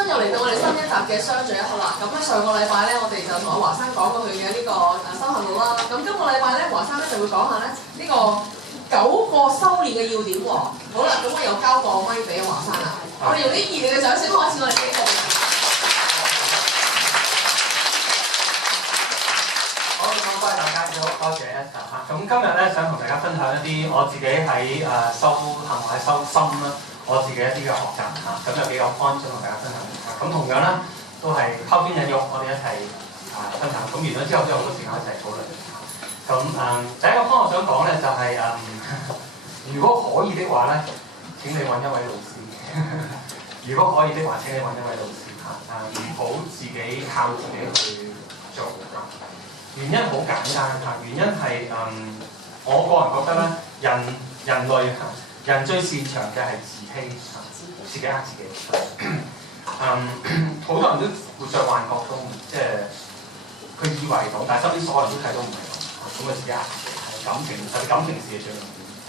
生又嚟到我哋新一集嘅相聚一刻啦。咁咧上個禮拜咧，我哋就同阿華生講過佢嘅呢個修行路啦。咁今個禮拜咧，華生咧就會講下咧呢個9個修練嘅要點喎。好啦，咁我又交個咪俾阿華生啦。我哋用啲熱烈嘅掌聲開始我哋呢個。好，咁多謝大家，多謝 Esther 嚇。咁今日咧想同大家分享一啲我自己喺修行或者修心啦。我自己一啲嘅學習嚇，咁有幾個 point 想同大家分享。咁同樣咧都係拋磚引玉，我哋一齊分享。咁完咗之後都有好多時間一齊討論。咁第一個 point 我想講咧就係如果可以的話咧，請你揾一位老師。如果可以的話，請你揾一位老師嚇。唔好自己靠自己去做。原因好簡單嚇，原因係我個人覺得咧，人類人最擅長嘅係自欺，自己呃自己。好多人都活在幻覺中，即係佢以為咁，但係身邊所有人都睇到唔係咁，咁佢自己呃自己。感情特別感情事係最明顯，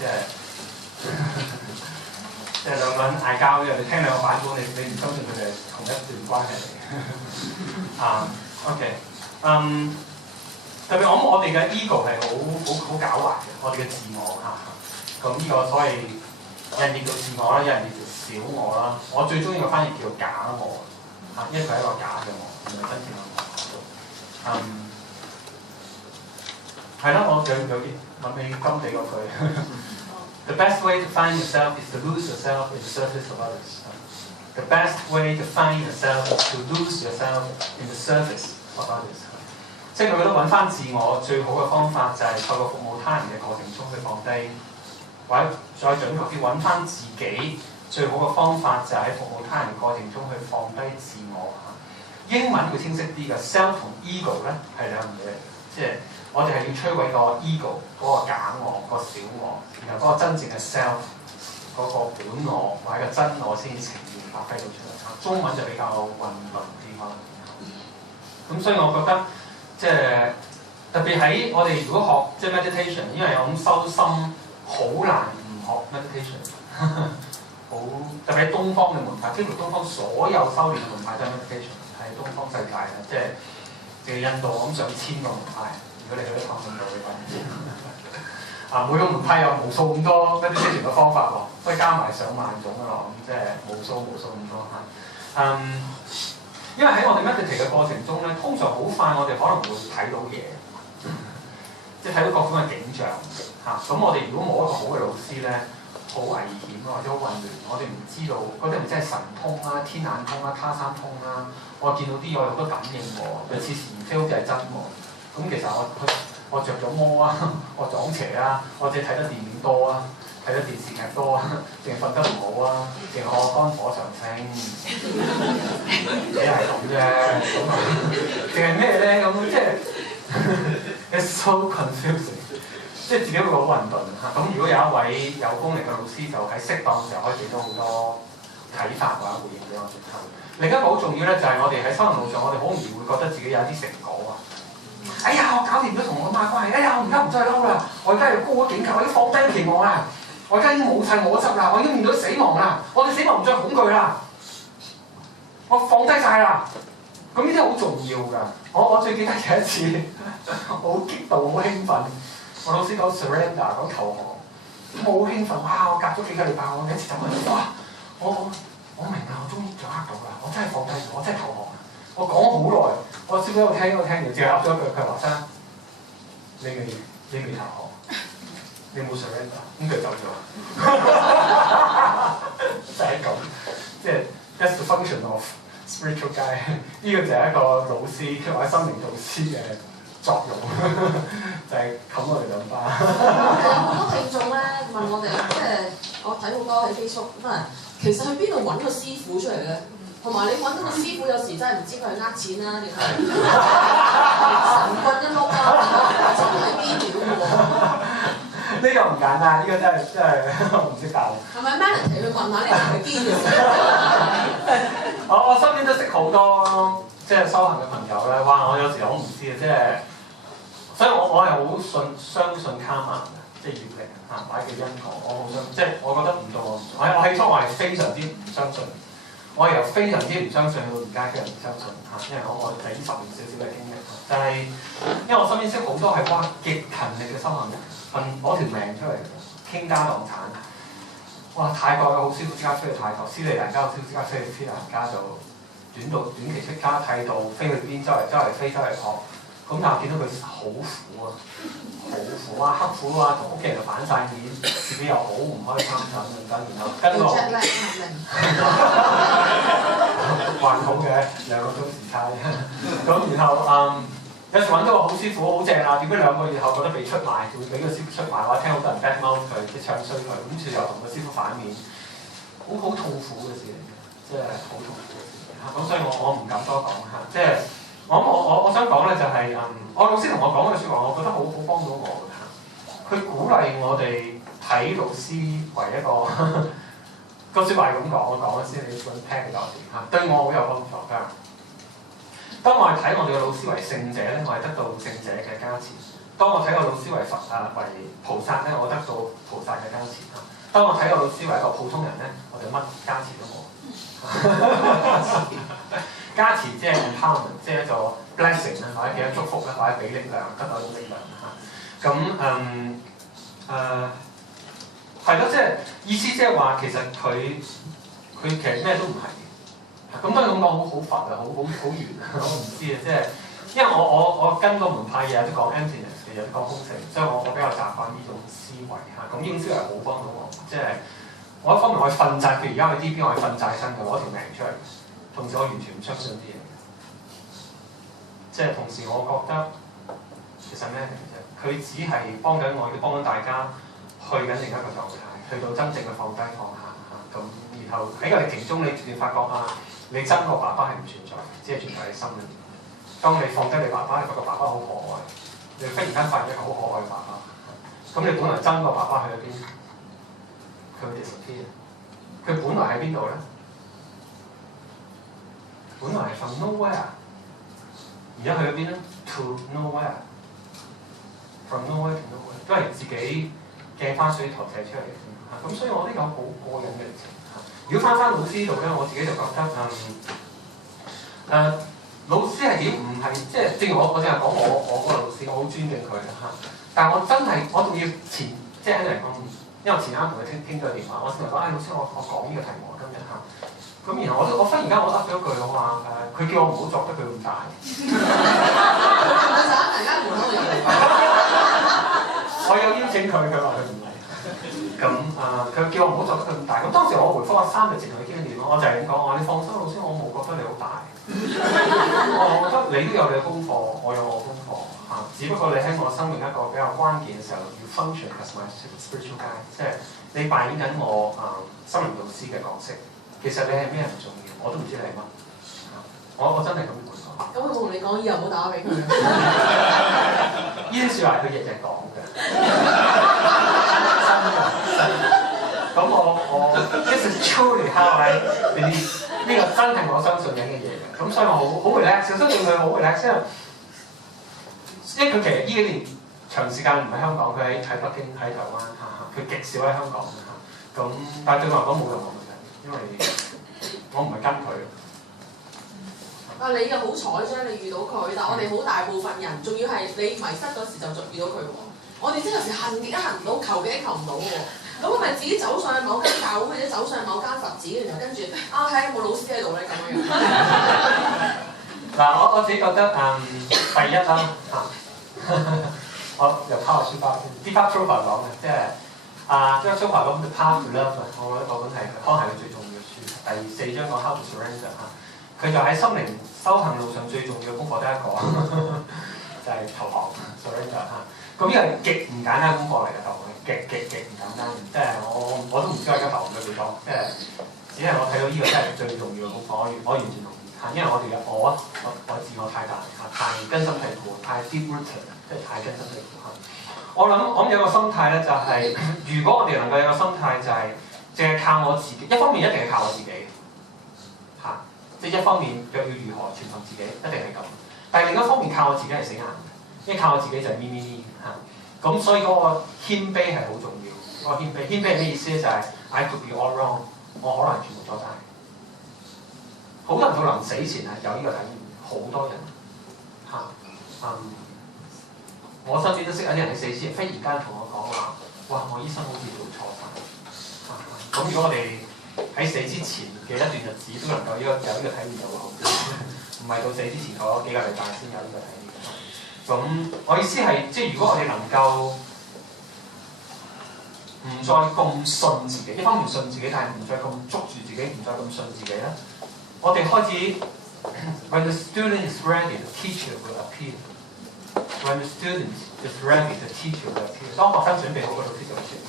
即係兩個人嗌交，你聽兩個版本，你唔相信佢哋係同一段關係嚟嘅。OK，特別我哋嘅 ego 係好狡猾嘅，我哋嘅自我嚇。咁呢個所謂人哋叫自我啦，有人哋叫小我啦。我最中意嘅翻譯叫假我嚇，因為佢係一個假嘅我，唔係真正嘅我。係啦，我有啲諗起金地嗰句The best way to find yourself is to lose yourself in the service of others. The best way to find yourself is to lose yourself in the service of others. 即係佢覺得揾翻自我最好嘅方法就係透過服務他人嘅過程中去放低，或者再準確啲揾翻自己最好嘅方法就係喺服務他人嘅過程中去放低自我。英文會清晰啲嘅 self 同 ego 咧係兩樣嘢嚟嘅，即係我哋係要摧毀個 ego 嗰個假我、個小我，然後嗰個真正嘅 self 嗰個本我或者個真我先至呈現發揮到出嚟。中文就比較混沌啲可能。咁所以我覺得即係特別喺我哋如果學即係 meditation， 因為我諗修心好難唔學 meditation， 好特別喺東方嘅門派，幾乎東方所有修練嘅門派都係 meditation， 係東方世界嘅，即係印度咁上千個門派。如果你去啲唐印度，你發現每個門派有無數咁多 meditation 嘅方法喎，可以加埋上萬種咯，咁即係無數咁多嚇。因為喺我哋 meditate 嘅過程中咧，通常好快我哋可能會睇到嘢，即係睇到各種嘅景象嚇。咁我哋如果冇一個好嘅老師咧，好危險或者好混亂，我哋唔知道嗰啲唔知係神通啦、天眼通啦、他山通啦，我見到啲嘢有好多感應喎，又似是而非，好似係真喎。咁其實我着咗魔啊，我撞邪啊，我淨係睇得電影多啊，睇得電視劇多啊，淨係瞓得唔好啊，淨係我肝火上升，你係咁啫，淨係咩咧？咁即係 it's so confusing， 即係自己會好混沌嚇。咁如果有一位有功力嘅老師，就喺適當嘅時候可以俾到好多啟發或者回應俾我哋。另一個好重要咧，就係我哋喺修行路上，我哋好容易會覺得自己有啲成果啊。哎呀，我搞掂咗同我媽關係，哎呀，我而家唔再嬲啦，我而家要高咗境界，我已經放低期望啦，我而家已經冇晒我執啦，我已經面對死亡啦，我對死亡唔再恐懼啦，我放低晒啦。咁呢啲好重要㗎。我最記得有一次，我好激動，好興奮，我老師講 surrender 講投降，我好興奮，哇！我隔咗幾個禮拜，我有一次走去，哇！我明啦，我終於掌握到啦，我真係放低咗，我真係投降啦。我講咗好耐，我先俾我聽完，淨係噏咗一句，佢話生，你未投降，你冇 surrender， 咁佢走咗，就係咁，即係 that's the function of spiritual guide， 呢個就係一個老師或者心靈導師嘅作用，就係冚我哋兩巴。好多聽眾咧問我哋，即係我睇好多喺 Facebook 咁啊，其實去邊度揾個師傅出嚟咧？同埋你揾到個師傅，有時真係唔知佢係呃錢啦，定係神棍一碌啊，真係邊料嘅喎？呢個唔簡單，呢個真係我唔識教。係咪 meditate 去問下呢個係堅嘅？我身邊都識好多即係修行嘅朋友咧，哇！我有時好唔知嘅，即係，所以我係好相信卡瑪嘅，即係業力或者叫因果，我好相信，即係我覺得唔到我起初我係非常之唔相信。我由非常之唔相信到而家非常之相信嚇，因為我係呢10年少少嘅經歷，就係、因為我身邊識好多係哇極勤力嘅修行人，攞條命出嚟傾家蕩產。哇！泰國嘅好師傅即刻出去泰國，斯里蘭卡好師傅即刻出去斯里蘭卡做短期出家剃度，菲律賓周圍飛周圍學。咁但係見到佢好苦啊，好苦啊，刻苦啊，同屋企人就反晒面，自己又好唔開心咁樣，然後跟落還好嘅2個鐘時差，咁然後有時揾到個好師傅好正啊，點解2個月後覺得被出賣，會俾個師傅出賣，或者聽好多人 bad mouth 佢，即係唱衰佢，咁於是又同個師傅反面，好痛苦嘅事嚟嘅，即係好痛苦嘅事嚇。咁所以我唔敢多講嚇，即係我想講咧就係我老師同我講嘅説話，我覺得好幫到我嘅嚇。佢鼓勵我哋睇老師為一個個説話係咁講，我講咗先，你想聽嘅就點嚇，對我好有幫助㗎。當我係睇我哋嘅老師為聖者咧，我係得到聖者嘅加持；當我睇個老師為為菩薩咧，我得到菩薩嘅加持嚇；當我睇個老師為一個普通人咧，我就乜加持都冇。加持即係 empowerment， 即係一個 blessing 啦，或者幾多祝福啦，或者俾力量，得到一種力量嚇。咁係咯，即係意思即係話其實佢其實咩都唔係。咁當然咁講好佛啊，好圓啊，我唔知啊，即係因為我跟個門派嘢有啲講 emptiness 嘅，有啲講空性，所以我比較習慣呢種思維嚇。咁呢種思維好幫到我，即係我一方面我係瞓債，譬如而家去 DB 我係瞓債身嘅，攞條命出嚟，同時我完全唔相信啲嘢，即係同時我覺得其實咩嚟嘅啫，佢只係幫緊我，亦幫緊大家去緊另一個狀態，去到真正嘅放低放下嚇。咁然後喺個歷程中，你逐漸發覺啊。你真個爸爸係唔存在，只係存在你心裏面。當你放低你爸爸，你發覺爸爸好可愛，你忽然間發現一個好可愛嘅爸爸。咁你本來真個爸爸去咗邊？佢會 disappear。佢本來喺邊度咧？本來係 from nowhere， 而家去咗邊咧 ？to nowhere。from nowhere to nowhere， 都係自己鏡花水投射出嚟嘅。咁所以我呢個好過癮嘅歷程。如果翻老師呢度咧，我自己就覺得老師係點？唔係即係正如我淨係講我嗰個老師，我好尊敬佢嚇。但係我真係我仲要即係因為我前啱同佢傾咗電話，我先嚟講，老師我講呢個題目今日嚇。咁然後我忽然間我噏咗一句，我話佢叫我唔好作得佢咁大。我就喺大家門口入嚟。我有邀請佢，佢話佢唔嚟。咁佢叫我唔好作得佢咁大。咁當時我回覆阿3日前同佢傾電話，我就係咁講，我話你放心，老師，我冇覺得你好大。我覺得你都有你嘅功課，我有我嘅功課嚇。只不過你喺我生命一個比較關鍵嘅時候，要 function as my spiritual guide， 即係你扮演緊我心靈導師嘅角色。其實你係咩唔重要，我都唔知你係乜。我真係咁講。咁佢冇同你講以後唔好打俾佢。呢啲説話佢日日講嘅。咁我 this is truly how I believe， 呢個真係我相信緊嘅嘢嘅。咁所以我好 relax， 相信佢好 relax， 因為佢其實呢幾年長時間唔喺香港，佢喺北京喺台灣嚇，佢極少喺香港嚇。咁但係對我嚟講冇任何問題，因為我唔係跟佢。你又好彩啫，你遇到佢，但係我哋好大部分人，仲要係你迷失嗰時就遇到佢喎。我哋真有時恨極都恨唔到，求極都求唔到喎。咁我咪自己走上去某間教會或者走上去某間佛寺，然後跟住睇下有冇老師喺度咧咁樣。嗱，我自己覺得第一啦嚇，我又拋下書包先。Deepak Chopra 講嘅，即係Deepak Chopra 講 The Path to Love， 我覺得嗰本係康係佢最重要嘅書。第4章講 How to Surrender 嚇，佢就喺心靈修行路上最重要嘅功課得一個，就係投降 surrender 嚇。咁呢個係極唔簡單功課嚟嘅，投降極唔簡單。即係我都唔知我而家投降咗幾多，即係只係我睇到呢個真係最重要嘅功課，我完全同意嚇。因為我哋嘅我自我太大嚇，太根深蒂固，太 deep rooted， 即係太根深蒂固嚇。我諗有個心態咧，就係如果我哋能夠有個心態，就係淨係靠我自己，一方面一定係靠我自己嚇，即係一方面若要如何傳承自己，一定係咁。但係另一方面靠我自己係死硬嘅，因為靠我自己就係咪嚇。咁所以嗰個謙卑係好重要。嗰個謙卑係咩意思咧？就係 I could be all wrong， 我可能全部錯晒。好多人到臨死前係有呢個體驗，好多人我身邊都識有啲人喺死之前，忽然間同我講話，哇！我醫生好似做錯晒。咁如果我哋喺死之前嘅一段日子都能夠有呢個體驗就會好啲，唔係到死之前嗰幾個禮拜先有呢個體驗。咁我意思係，即係如果我哋能夠唔再咁信自己，一方面信自己，但係唔再咁捉住自己，唔再咁信自己咧，我哋開始 When the student is ready, the teacher will appear. When the student is ready, the teacher will appear. 當學生準備好，個老師就會出現。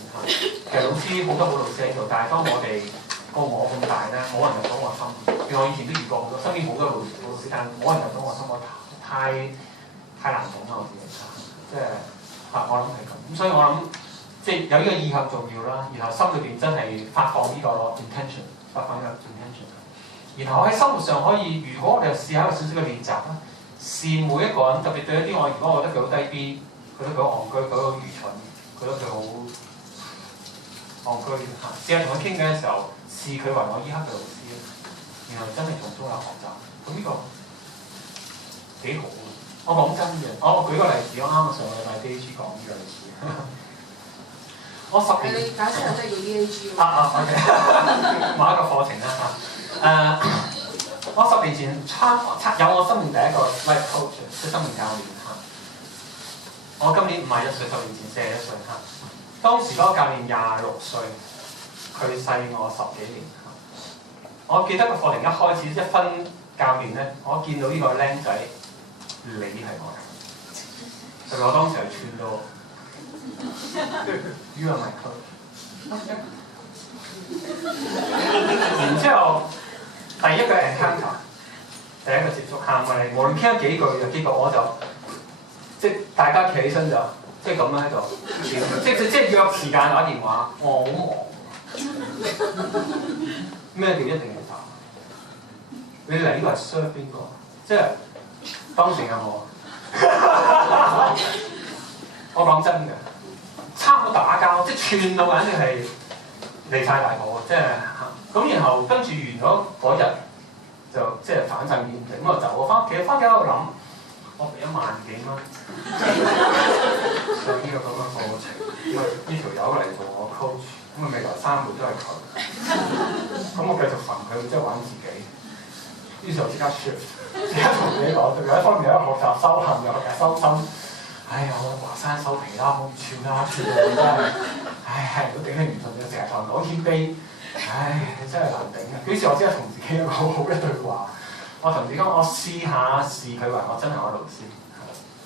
其實老師好多好老師喺度，但係當我哋個我咁大咧，冇人入到我心。我以前都遇過好多，身邊好多老師，但係冇人入到我心，我太難懂啦，我自己即係我諗係咁。咁所以我諗即係有呢個意向重要啦，然後心裏邊真係發放呢個 intention， 發放呢個 intention。然後喺生活上可以，如果我哋試下一個少少嘅練習啦，試每一個人，特別對一啲如果我覺得佢好低 B， 覺得佢好戇居，佢好愚蠢，覺得佢好戇居嚇，試下同佢傾偈嘅時候，視佢為我依刻嘅老師，然後真係從中有學習，咁呢個幾好。我講真嘅，我舉個例子，我啱上個禮拜 DAG 講呢個例子。我10年，你解釋下即係叫 DAG OK， 某一個課程啦嚇。我10年前有我生命第一個 life coach， 即係生命教練嚇。我今年51歲，10年前41歲嚇。當時嗰個教練26歲，佢細我10幾年嚇。我記得個課程一開始一分教練咧，我見到呢個僆仔。你係我人，特別我當時係串到 You are my coach。然之後第一個 encounter， 第一個接觸喊過嚟，無論傾咗幾句就結果我就即係大家企起身就即係咁樣喺度，即係約時間打電話，我好忙。咩叫一定要答？你嚟呢個係 serve 邊個？即係。當時嘅我，我講真嘅，差唔多打交，即係串到簡直係離晒大譜啊！即係咁，然後跟住完咗嗰日就即係反震現實，咁我走，我翻屋企喺度諗，我俾1萬幾蚊上呢個咁嘅課程，因為呢條友嚟做我 coach， 咁啊未來3個都係佢，咁我繼續煩佢，即係玩自己，於是我即刻 shift。即刻同自己講，有一方面有學習修行，有學習修心。哎呀，我華山收皮啦，冇串啦，串到你真係，唉，都頂你唔順嘅，成日同人講謙卑，唉，你真係難頂嘅。於是我即刻同自己一個好好嘅對話，我同自己講，我試下視佢為我真係我老師。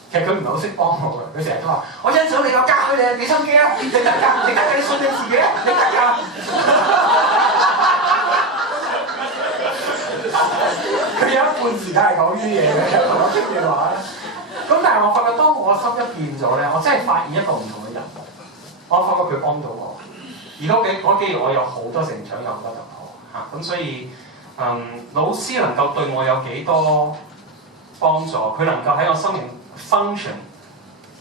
其實佢唔係好識幫我嘅，佢成日都話：我欣賞你，我教佢你，俾心機啊，你得㗎，你得㗎，你信你自己啊，你得㗎。佢有一半時間係講呢啲嘢嘅，同我傾嘅話咧。咁但係我發覺，當我心一變咗咧，我真係發現一個唔同嘅人。我發覺佢幫到我，而嗰幾日我有好多成長，有好多突破嚇。咁所以老師能夠對我有幾多幫助？佢能夠喺我生命 function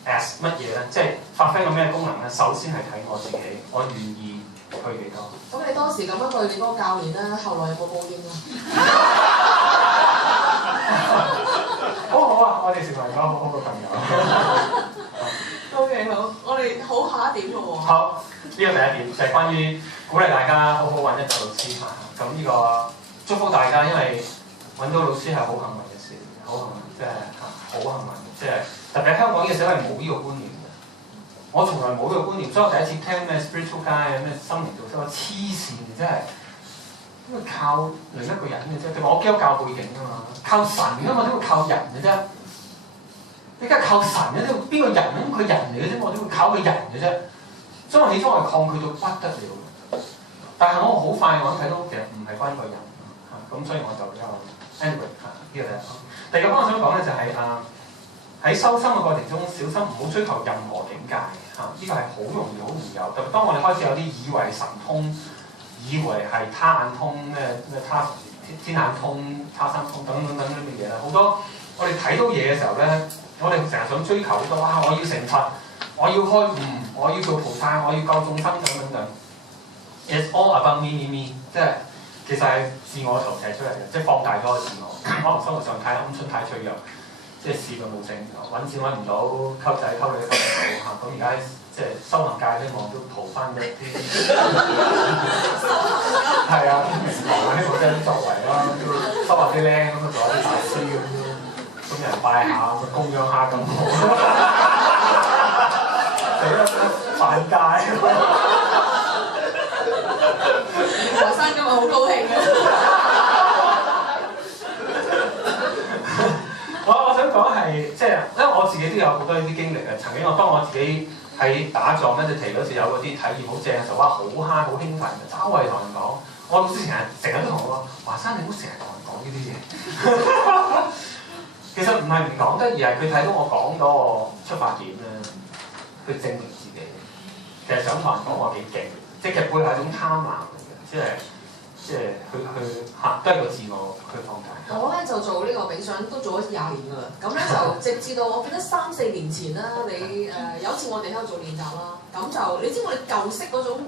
as 乜嘢咧？即係發揮個咩功能咧？首先係睇我自己，我願意去幾多。咁你當時咁樣對你嗰個教練咧，後來有冇報應啊？好好啊！我哋成為咗好好嘅朋友。OK， 好，我哋好下一點咯喎。好，呢個第一點就係關於鼓勵大家好好揾一個老師嚇。咁呢個祝福大家，因為揾到老師係好幸運嘅事，好幸運，即係好幸運，即係特別喺香港嘅時候係冇呢個觀念嘅。我從來冇呢個觀念，所以我第一次聽咩 spiritual guide 咩心靈導師，我黐線嘅真係。因為靠另一個人嘅啫，對我基督教背景㗎嘛，靠神㗎嘛，點會靠人嘅啫？你梗係靠神嘅啫，邊個人咁佢人嚟嘅啫，我點會靠個人嘅啫？所以我起初我係抗拒到不得了，但係我好快我睇到其實唔係關個人嚇，咁所以我就比較 anyway 嚇呢個第一個。第二個我想講咧就係喺修心嘅過程中，小心唔好追求任何境界嚇，呢個係好容易好易有。特別當我哋開始有啲以為神通。以為係他眼通咩他天眼通、他心通等等咁嘅嘢啦，好多我哋睇到嘢嘅時候咧，我哋成日想追求好多啊！我要成佛，我要開悟，我要做菩薩，我要救眾生等等等。It's all about me， 即係其實係自我投射出嚟嘅，即係放大咗個自我。可能生活上太鵪鶉太脆弱，即係事業無成，揾錢揾唔到，溝仔溝女都溝唔到嚇。咁而家即係修行界希望都逃翻一啲，係啊，希望即係作為啦，收下啲靚咁啊，做下啲大師咁有人拜下，咁供養下咁好。死啦！犯戒。華山今日好高興啊！我想講係即係，因為我自己都有好多呢啲經歷嘅。曾經當我自己喺打坐 meditate 嗰時有嗰啲體驗好正嘅時候，哇好 high 好興奮嘅，周圍同人講。我老師成日都同我講，華山你唔好成日同人講呢啲嘢。其實唔係唔講得，而係佢睇到我講嗰個出發點咧，去證明自己。其實想同人講我幾勁，即係其實背後係一種貪婪嚟嘅，即係去嚇都係個自我去放大。我咧就做呢個冥想都做咗20年㗎啦，咁咧就直至到我記得3、4年前啦，你有一次我哋喺度做練習啦，咁就你知我哋舊式嗰種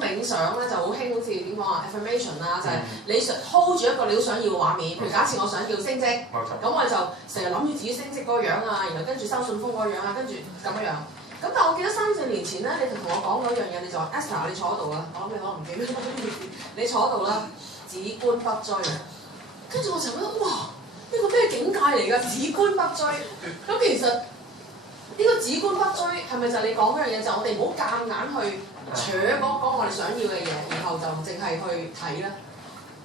冥想咧就好興，好似點講啊 affirmation 啦，就係你想 hold 住一個你好想要嘅畫面，譬如假設我想要升職，咁我就成日諗住自己升職嗰個樣啊，然後跟住收信封嗰個樣啊，跟住咁樣。咁但係我記得3、4年前咧，你就同我講嗰樣嘢，你就話 Esther 你坐喺度啊，我諗你可能唔記得呢件事，你坐喺度啦，只觀不追。跟住我就覺得哇，呢個咩境界嚟㗎？只觀不追。咁其實呢個只觀不追係咪就係你講嗰樣嘢？就我哋唔好夾硬去扯嗰我哋想要嘅嘢，然後就淨係去睇啦。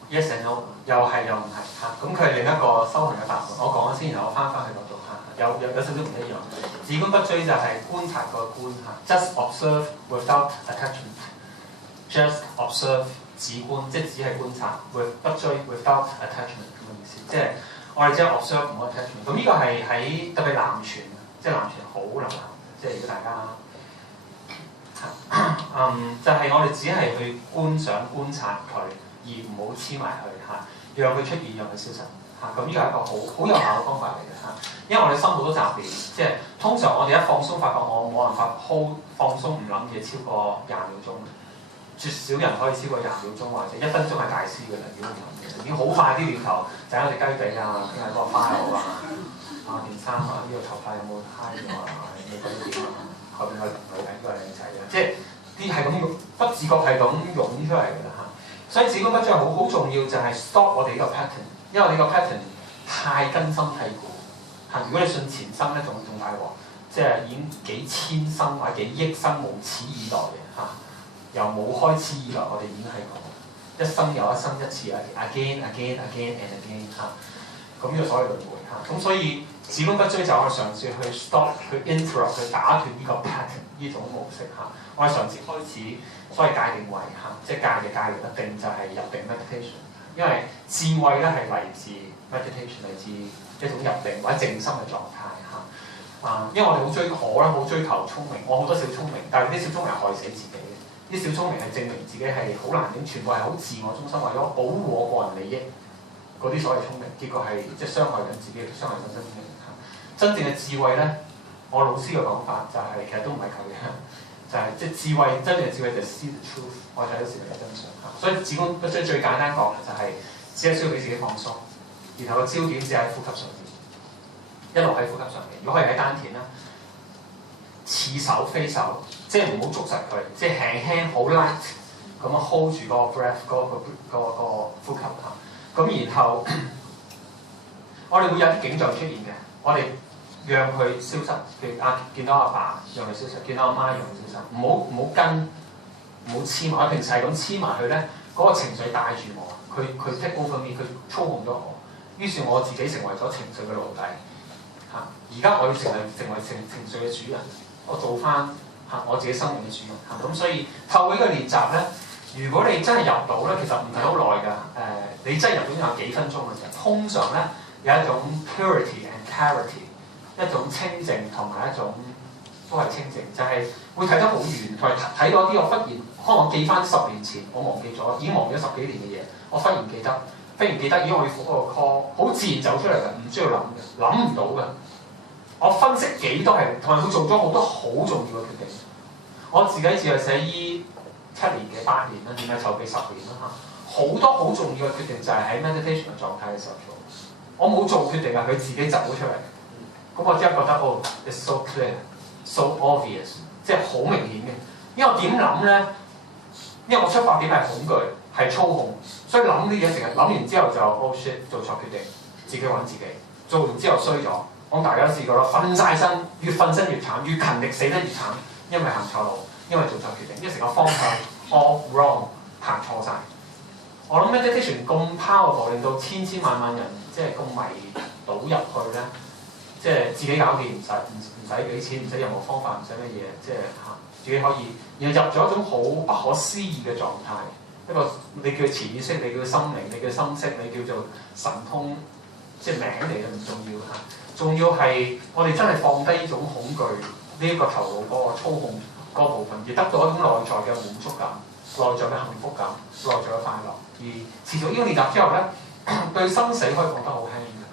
Yes and no， 又係又唔係嚇，咁佢係另一個修行嘅答案。我講咗先，然後我翻去嗰度嚇，有少少唔一樣。只觀不追就係觀察個觀嚇 ，just observe without attachment，just observe 只觀，即係只係觀察 with 不追 without attachment 咁嘅意思。即係我哋只係 observe 唔 attachment。咁呢個係喺特別南傳，即係南傳好流行，即係如果大家就係我哋只係去觀想觀察佢。而唔好黐埋去嚇，讓佢出現，讓佢消失嚇。咁呢個係一個好有效嘅方法嚟嘅嚇。因為我哋心好多雜念，即係通常我哋一放鬆，發覺我冇辦法 hold 放鬆唔諗嘢超過20秒鐘，絕少人可以超過20秒鐘，或者1分鐘係大師㗎啦。如果唔諗嘢，已經好快啲念頭就係我哋雞髀啊，聽下嗰個 file 啊，件衫啊，呢個頭髮有冇揩咗啊？你覺得點啊？後邊個女仔都係靚仔啊！即係啲係咁不自覺係咁湧出嚟㗎啦嚇。所以只觀不追好重要，就係 stop 我哋呢個 pattern， 因為你個 pattern 太根深蒂固嚇。如果你信前生咧，仲大鑊，即係已經幾千生或者幾億生無始以來嘅嚇，由冇開始以來，我哋已經係一生又一生一次 again and again 嚇。咁呢個所謂輪迴嚇，咁所以只觀不追就我哋嘗試去 stop 去 interrupt 去打斷呢個 pattern 呢種模式嚇。我哋嘗試開始。所謂界定慧嚇，即係界嘅界定一定就係入定 meditation， 因為智慧咧係嚟自 meditation， 嚟自一種入定或者靜心嘅狀態嚇。因為我哋好追求聰明，我好多小聰明，但係啲小聰明係害死自己嘅。啲小聰明係證明自己係好難點，全部係好自我中心，為咗保護我個人利益嗰啲所謂聰明，結果係即係傷害緊自己，傷害緊身邊嘅人嚇。真正嘅智慧咧，我老師嘅講法就係、其實都唔係佢嘅。就係即係智慧，真正嘅智慧就係 see the truth， 我睇到事實嘅真相嚇。所以只觀不追最簡單講就係只係需要俾自己放鬆，然後個焦點只喺呼吸上面，一路喺呼吸上面。如果可以喺丹田啦，似手非手，即係唔好捉實佢，即係輕輕好 light 咁樣 hold 住嗰個 breath 嗰個呼吸嚇。咁然後我哋會有啲景象出現嘅，我哋。讓佢消失，譬如見到阿爸讓佢消失，見到阿媽讓佢消失，唔好跟，唔好黐埋。我平時係咁黐埋佢咧，嗰個情緒帶住我，佢 take over me，佢操控咗我，於是我自己成為咗情緒嘅奴隸嚇。而家我要成為情緒嘅主人，我做翻嚇我自己生命嘅主人嚇。咁所以透過呢個練習咧，如果你真係入到咧，其實唔係好耐㗎。你真係入到有幾分鐘嘅啫。通常咧有一種 purity and clarity。一種清靜同埋一種都係清靜，就係、會睇得好遠，同埋睇到啲我忽然可能我記翻10年前我忘記咗，已經忘咗10幾年嘅嘢，我忽然記得，咦我要復嗰個 call， 好自然走出嚟嘅，唔需要諗嘅，諗唔到嘅。我分析幾多係，同埋佢做咗好多好重要嘅決定。我自己自係寫7年嘅8年啦，點解籌備10年啦嚇？好多好重要嘅決定就係喺 meditation 嘅狀態嘅時候做。我冇做決定啊，佢自己走咗出嚟。咁我即刻覺得哦 ，it's so clear，so obvious， 即係好明顯嘅。因為我點諗咧？因為我出發點係恐懼，係操控，所以諗啲嘢成日諗完之後就 oh shit 做錯決定，自己揾自己。做完之後衰咗，我大家都試過啦，瞓晒身，越瞓身越慘，越勤力死得越慘，因為行錯路，因為做錯決定，因為成個方向 all wrong， 行錯晒。我諗 meditation 咁 powerful， 令到千萬人即係咁迷倒入去咧，即係自己搞掂，唔使俾錢，唔使任何方法，唔使乜嘢，即係嚇自己可以，然後入咗一種好不可思議嘅狀態，一個你叫潛意識，你叫心靈，你叫心識，你叫做神通，即係名嚟嘅唔重要嚇，重要係我哋真係放低呢種恐懼，呢一個頭腦嗰個操控嗰部分，而得到一種內在嘅滿足感、內在嘅幸福感、內在嘅快樂。而持續呢個練習之後咧，對生死可以講得好輕嘅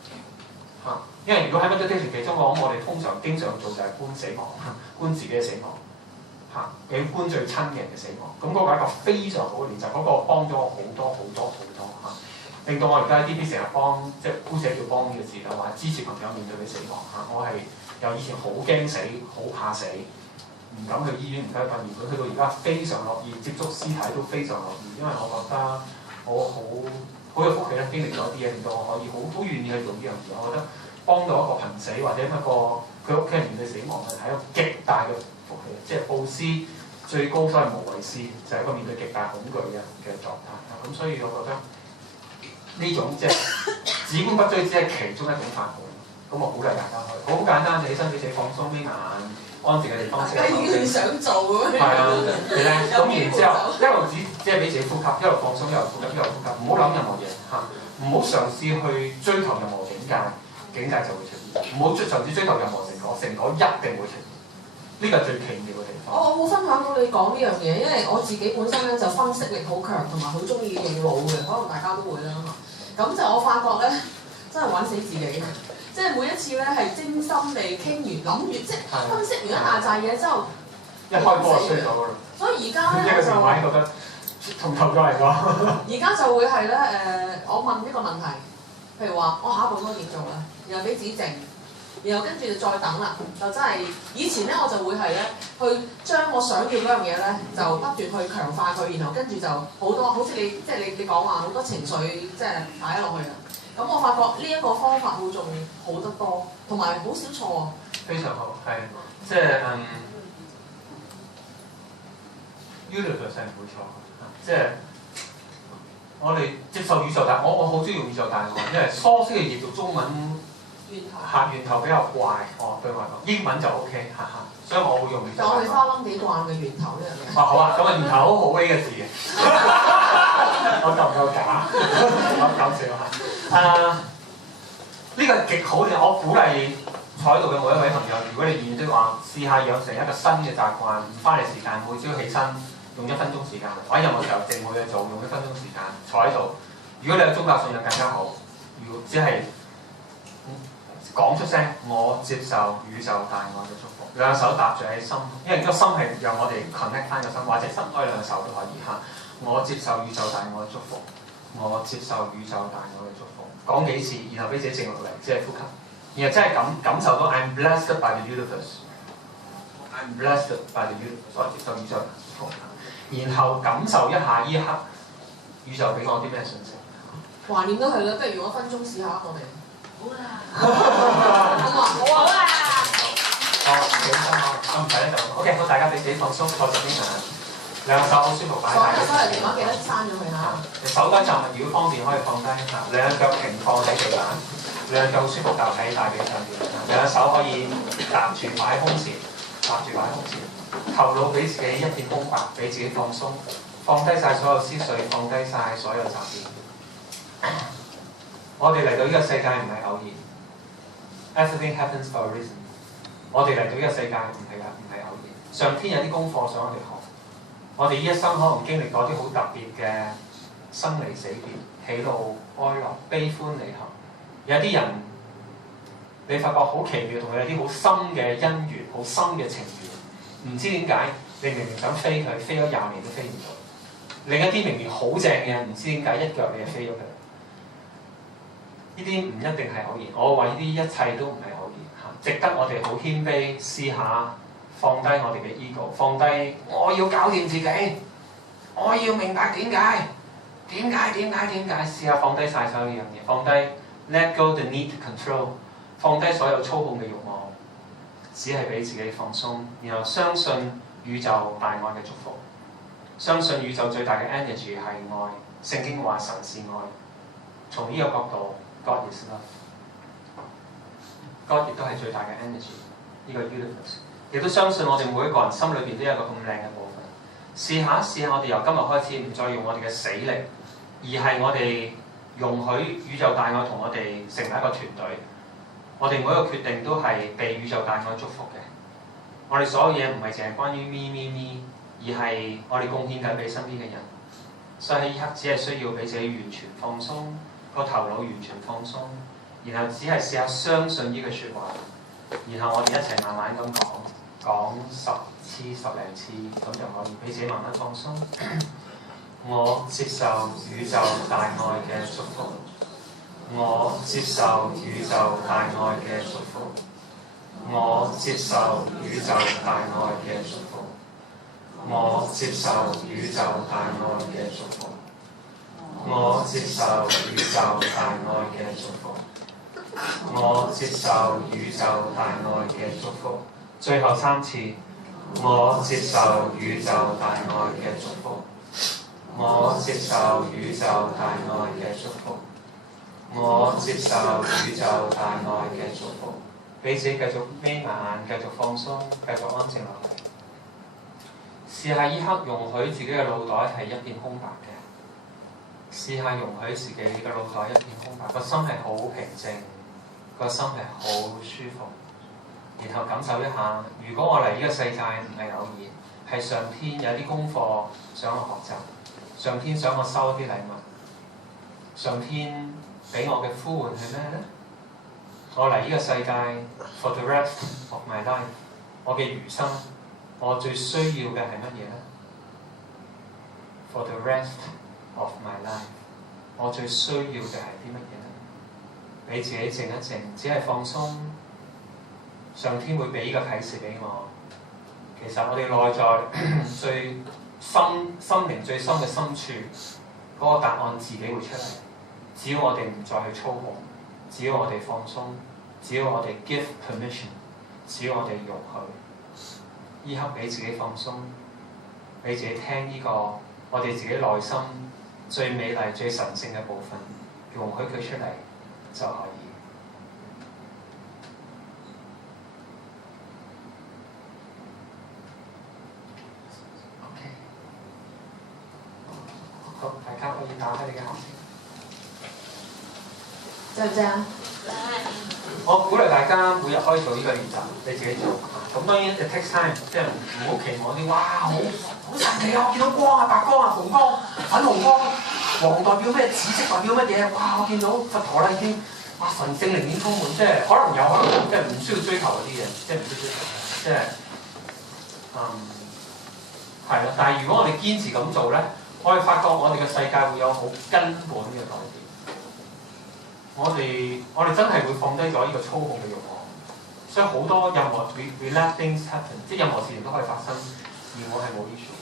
嚇，因為如果喺 meditation 其中，我諗我哋通常經常做就係觀死亡，觀自己嘅死亡嚇，你觀最親嘅人嘅死亡，咁嗰個係一個非常好嘅練習，嗰個幫咗我好多嚇，令到我而家 DP 成日幫，即係姑且叫幫呢個字啦，話支持朋友面對佢死亡嚇，我係由以前好驚死，好怕死，唔敢去醫院，唔敢去殯儀館，去到而家非常樂意接觸屍體都非常樂意，因為我覺得我好有福氣咧，經歷咗啲嘢，令到我可以好願意去做呢樣嘢。我覺得幫到一個瀕死或者一個佢屋企人面對死亡嘅係一個極大嘅福氣，即係布施最高所謂無畏施，就係一個面對極大恐懼嘅狀態。咁所以我覺得呢種即係止觀不追，只係其中一種法門。咁我鼓勵大家去，好簡單，你起身俾自己放鬆啲眼，安靜嘅地方先。已經想做咁樣。係啊，你咧，咁然之後一路即係俾自己呼吸，一路放鬆，一路呼吸，一路呼吸，唔好諗任何嘢嚇，唔好嘗試去追求任何境界，境界就會出現；唔好嘗試追求任何成果，成果一定會出現。呢個係最奇妙嘅地方。我冇分享到你講呢樣嘢，因為我自己本身咧就分析力好強，同埋好中意用腦嘅，可能大家都會啦。咁就我發覺咧，真係揾死自己。即係每一次咧係精心地傾完諗完，即係分析完一大扎嘢之後，一開波就衰咗㗎啦。所以而家咧一個電話覺得從頭再嚟過。而家就會係咧我問一個問題，譬如話我下一步應該點做咧，然後俾自己靜，然後跟住就再等啦，就真係以前咧我就會係咧去將我想要嗰樣嘢咧就不斷去強化佢，然後跟住就好多好似你即係你講話好多情緒即係擺落去啊。咁我發覺呢一個方法會仲好得多，同埋好少錯啊！非常好，係即係universe 係唔會錯，即係我哋接受宇宙大，我好中意用宇宙大愛，因為疏式嘅譯做中文源頭比較怪，對我嚟講，英文就 OK， 所以我會用宇宙大愛。但我哋花冧幾慣嘅源頭呢樣嘢。好啊，咁啊源頭好好 A 嘅字嘅，我夠唔夠假？我搞笑嚇。呢個極好嘅，我鼓勵坐喺度嘅每一位朋友，如果你願意的話，試下養成一個新嘅習慣，唔花你時間，每朝起身用1分鐘時間，或者任何時候靜冇嘢做，用1分鐘時間坐喺度。如果你有宗教信仰更加好，如果只係講出聲，我接受宇宙大愛嘅祝福，兩手搭住喺心，因為個心係讓我哋 connect 翻個心，或者分開兩手都可以嚇。我接受宇宙大愛嘅祝福，我接受宇宙大愛嘅祝福。講幾次，然後俾自己靜落嚟，即係呼吸，然後真係感受到 I'm blessed by the universe，I'm blessed by the universe， 所以接受宇宙嘅祝福，然後感受一下呢一刻宇宙俾我啲咩信息。懷念都係啦，不如用1分鐘試下我哋。好啊！好啊！好，幾心我唔使咧就 OK， 好，大家俾自己放鬆，坐直啲眼。兩手好舒服擺大嘅。手提電話記得閂咗佢嚇。手踭站如果方便可以放低，兩腳平放喺地板，兩腳舒服就喺大髀上邊，兩手可以搭住擺喺胸前，搭住擺喺胸前，頭腦俾自己一片空白，俾自己放鬆，放低晒所有思緒，放低晒所有雜念。我哋嚟到呢個世界唔係偶然 ，everything happens for a reason。我哋嚟到呢個世界唔係偶然，上天有啲功課想我哋學。我哋呢一生可能經歷過啲好特別嘅生離死別、喜怒哀樂、悲歡離合。有啲人你發覺好奇妙，同佢有啲好深嘅姻緣、好深嘅情緣。唔知點解，你明明想飛佢，飛咗20年都飛唔到。另一啲明明好正嘅，唔知點解一腳你就飛咗佢。呢啲唔一定係偶然，我話呢啲一切都唔係偶然嚇，值得我哋好謙卑試下放低我哋嘅 ego， 放低我要搞掂自己，我要明白點解，試下放低晒所有樣嘢，放低 let go the need to control， 放低所有操控嘅慾望，只係俾自己放鬆，然後相信宇宙大愛嘅祝福，相信宇宙最大嘅 energy 係愛，聖經話神是愛，從呢個角度 God is love，God 亦都係最大嘅 energy， 呢個 universe， 亦都相信我哋每一個人心裏邊都有一個咁靚嘅部分。試下我哋由今日開始唔再用我哋嘅死力，而係我哋容許宇宙大愛同我哋成為一個團隊。我哋每一個決定都係被宇宙大愛祝福嘅。我哋所有嘢唔係淨係關於咪，而係我哋貢獻緊俾身邊嘅人。所以喺呢刻只係需要俾自己完全放鬆，個頭腦完全放鬆，然後只係試下相信呢句説話，然後我哋一齊慢慢咁講10次10零次，咁就可以俾自己慢慢放鬆。我接受宇宙大愛嘅祝福，我接受宇宙大愛嘅祝福，我接受宇宙大愛嘅祝福，我接受宇宙大愛嘅祝福，我接受宇宙大愛嘅祝福，我接受宇宙大愛嘅祝福。最後3次，我接受宇宙大愛嘅祝福，我接受宇宙大愛嘅祝福，我接受宇宙大愛嘅祝福。俾自己繼續眯埋眼，繼續放鬆，繼續安靜落嚟。試下依刻容許自己嘅腦袋係一片空白嘅。試下容許自己嘅腦袋一片空白，個心係好平靜，個心係好舒服。然後感受一下，如果我嚟呢個世界唔係偶然，係上天有啲功課想我學習，上天想我收一啲禮物，上天俾我嘅呼喚係咩呢？我嚟呢個世界 for the rest of my life， 我嘅餘生，我最需要嘅係乜嘢呢？ For the rest of my life， 我最需要嘅係啲乜嘢呢？俾自己靜一靜，只係放鬆。上天會俾呢個啟示俾我。其實我哋內在最心靈最深嘅深處，嗰個答案自己會出嚟。只要我哋唔再去操控，只要我哋放鬆，只要我哋 give permission， 只要我哋容許，依刻俾自己放鬆，俾自己聽呢個我哋自己內心最美麗、最神聖嘅部分，容許佢出嚟就可以。好，大家可以打開你嘅眼睛。正唔正啊？我鼓勵大家每日可以做呢個練習，你自己做。咁當然 it takes time， 即係唔好期望啲哇好神奇啊！我見到光啊、白光啊、紅光、粉紅光，黃代表咩？紫色代表乜嘢？哇！我見到佛陀啦已經，哇神聖靈已經充滿，即係可能有，可能冇，即係唔需要追求嗰啲嘢，即係唔需要追求，即係係啦。但係如果我哋堅持咁做咧，我哋發覺我哋嘅世界會有好根本嘅改變。我哋真係會放低咗呢個操控嘅慾望，所以好多任何 we let things happen， 即係任何事情都可以發生，而我係冇 issue。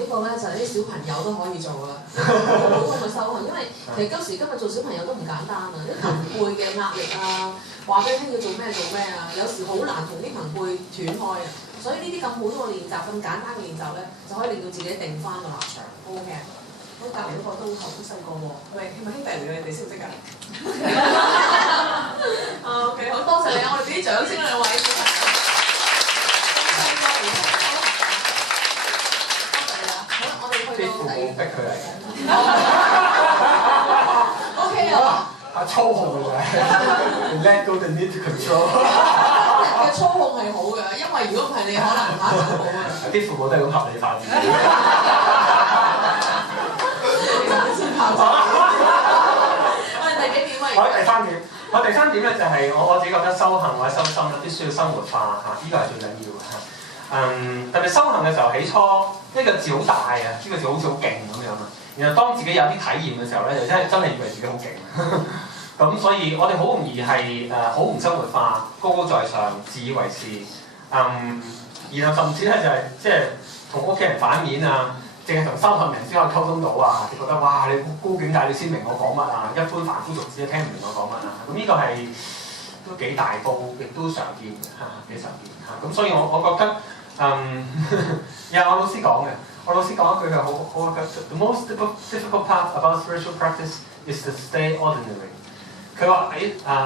呢個咧就係啲小朋友都可以做啦，好好嘅修行，因為其實今時今日做小朋友都唔簡單啊，啲朋輩嘅壓力啊，話俾你聽要做咩啊，有時好難同啲朋輩斷開啊，所以呢啲咁好多嘅練習，咁簡單嘅練習咧，就可以令到自己定翻個立場 ，OK。咁隔離嗰個都好細個喎，係咪兄弟嚟嘅？你哋識唔識㗎？OK， 好多謝你，我哋俾啲掌聲兩位小朋友。多謝你啊！好啦，我哋去到啲父母逼佢嚟嘅。OK 啊！操控嘅啫 ，let go the need to control。嘅操控係好嘅，因為如果唔係你可能唔啱好啊。啲父母都係咁合理化自己。我哋第幾點啊？好，第3點。我第3點咧就係我自己覺得修行或者修心咧，必須要生活化嚇，呢個係最緊要嘅嚇。特別修行嘅時候，起初呢個字好大啊，呢個字好似好勁咁樣啊。然後當自己有啲體驗嘅時候咧，就真係以為自己好勁。咁所以我哋好容易係好唔生活化，高高在上，自以為是。然後甚至咧就係即係同屋企人反面啊，淨係同修行人先可以溝通到啊，你覺得哇你高境界你先明我講乜啊，一般凡夫俗子都聽唔明我講乜啊。咁呢個係都幾大煲，亦都常見嘅幾常見嚇。咁所以我覺得有我老師講嘅，我老師講一句係好嘅 The most difficult part about spiritual practice is to stay ordinary。佢話喺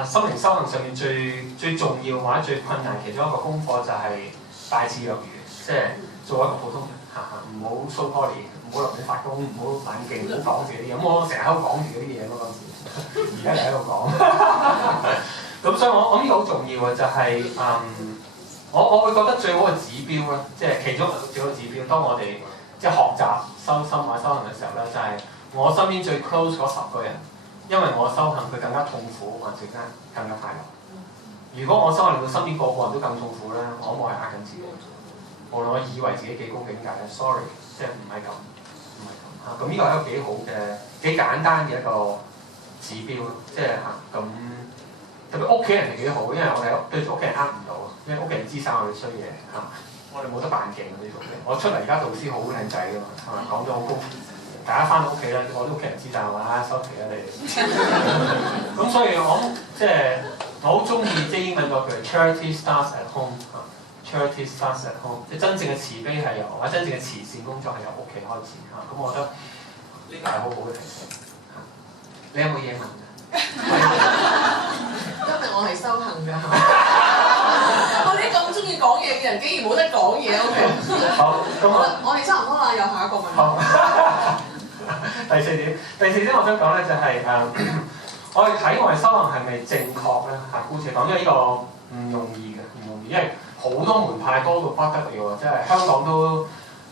心靈修行上面最重要或者最困難其中一個功課就係大智若愚，即係做一個普通人唔好 show poly， 唔好立亂發功，唔好冷靜，唔好講自己啲嘢。咁我成日喺度講住嗰啲嘢咯，嗰陣時而家就喺度講。咁所以我呢個好重要嘅就係我會覺得最好嘅指標咧，即係其中一個最好嘅指標。當我哋即係學習修心或者修行嘅時候咧，就係我身邊最 close 嗰10個人。因為我修行佢更加痛苦，或者更加快樂。如果我修行令到身邊個個人都更痛苦咧，我係呃緊自己。無論我以為自己幾高境界咧 ，sorry， 即係唔係咁，唔係咁嚇。咁呢個係一個幾好嘅、幾簡單嘅一個指標，即係嚇咁。特別屋企人係幾好，因為我哋對住屋企人呃唔到，因為屋企人知晒我哋衰嘢嚇，我哋冇得扮勁嗰啲做嘅。我出嚟而家導師好靚仔㗎嘛，係咪講咗好高？大家翻到屋企咧，我啲屋企人知道啦，收皮啦你哋。咁所以我即係我好中意即係英文嗰句 Charity starts at home Charity starts at home， 即係真正嘅慈悲係由或者真正嘅慈善工作係由屋企開始嚇。咁我覺得呢個係好好嘅提醒嚇。你有冇嘢問㗎？因為我係修行㗎，我哋咁中意講嘢嘅人，竟然冇得講嘢 OK。好，咁我哋差唔多啦，有下一個問題。第四點我想講咧就係我哋睇我哋修行係咪正確咧嚇？姑且講，因為呢個唔容易嘅，唔容易，因為好多門派多到不得了喎，即係香港都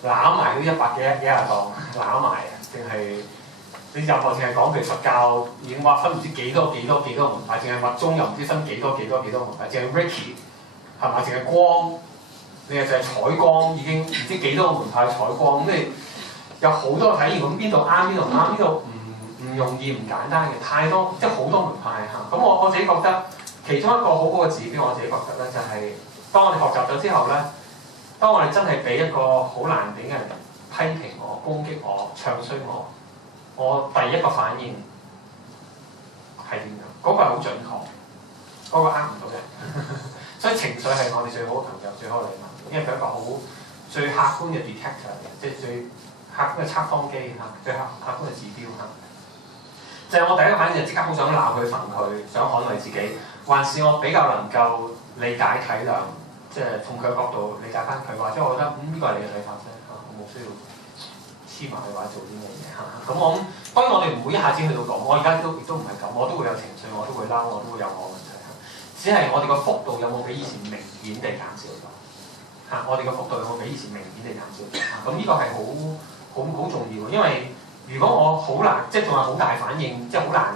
攬埋都100幾廿檔攬埋啊，淨係你任何淨係講譬如佛教已經劃分唔知幾多門派，淨係密宗又唔知分幾多門派，淨係 Reiki 係嘛？淨係光，你又就係採光已經唔知幾多個門派採光咁你。有好多體驗，咁邊度啱邊度唔啱？呢度唔容易唔簡單嘅，太多即係好多門派嚇。咁我自己覺得其中一個好好嘅指標，我自己覺得咧就係當我哋學習咗之後咧，當我哋真係俾一個好難頂嘅人批評我、攻擊我、唱衰我第一個反應係點樣？嗰個係好準確，嗰個呃唔到嘅。所以情緒係我哋最好嘅朋友、最好嘅禮物，因為佢係一個好最客觀嘅 detector 嘅，即係最客觀嘅測謊機嚇，最客觀嘅指標嚇。就係我第一個反應就即刻好想鬧佢、憤佢，想捍衛自己，還是我比較能夠理解體諒，即係從佢嘅角度理解翻佢，或者我覺得呢個係你嘅睇法啫嚇，我冇需要黐埋佢或者做啲咩嘢嚇。咁我當然我哋唔會一下子去到講，我而家亦都唔係咁，我都會有情緒，我都會嬲，我都會有我問題嚇。只係我哋個幅度有冇比以前明顯地減少咗嚇？我哋個幅度有冇比以前明顯地減少咗嚇？咁呢個係好重要嘅，因為如果我好難，即係仲係好大反應，即係好難，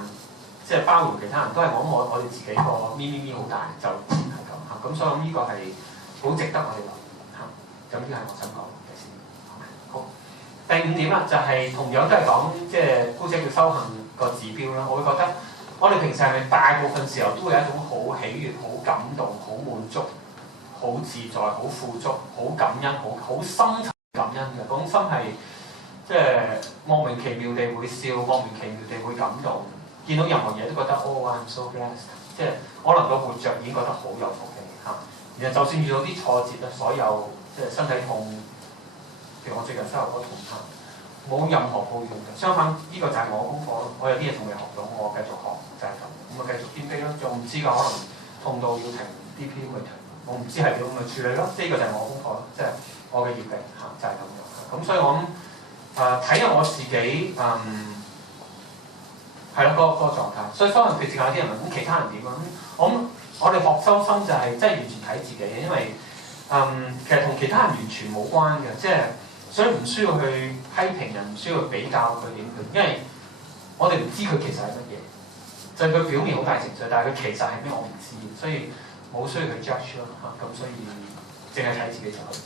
即係包容其他人，都係我哋自己個咪好大，就自然係咁嚇。咁所以呢個係好值得我哋諗嚇。咁呢個係我想講嘅先。好，第5點啦，就係同樣都係講即係姑且叫修行個指標啦。我會覺得我哋平時係咪大部分時候都會有一種好喜悅、好感動、好滿足、好自在、好富足、好感恩、好深層感恩嘅嗰種心係。即係莫名其妙地會笑，莫名其妙地會感動，見到任何嘢都覺得Oh I'm so blessed， 即係我能夠活着已經覺得好有福氣嚇。然後就算遇到啲挫折咧，所有即係身體痛，譬如我最近膝頭哥痛嚇，冇任何抱怨嘅。相反，呢個就係我功課咯。我有啲嘢仲未學到，我繼續學就係咁。咁啊繼續謙卑咯，仲唔知㗎？可能痛到要停 DP 咁咪停，我唔知係點咪處理咯。呢個就係我功課咯，即係我嘅業力嚇，就係咁樣。咁所以我諗。睇下我自己，係咯嗰個狀態。所以修行決定有啲人問，咁其他人點啊？我哋學修心就係真係完全睇自己嘅，因為其實同其他人完全冇關嘅，即係所以唔需要去批評人，唔需要去比較佢點，因為我哋唔知佢其實係乜嘢，就係佢表面好大情緒，但係佢其實係咩我唔知，所以冇需要去 judge 咯嚇。咁所以淨係睇自己就可以。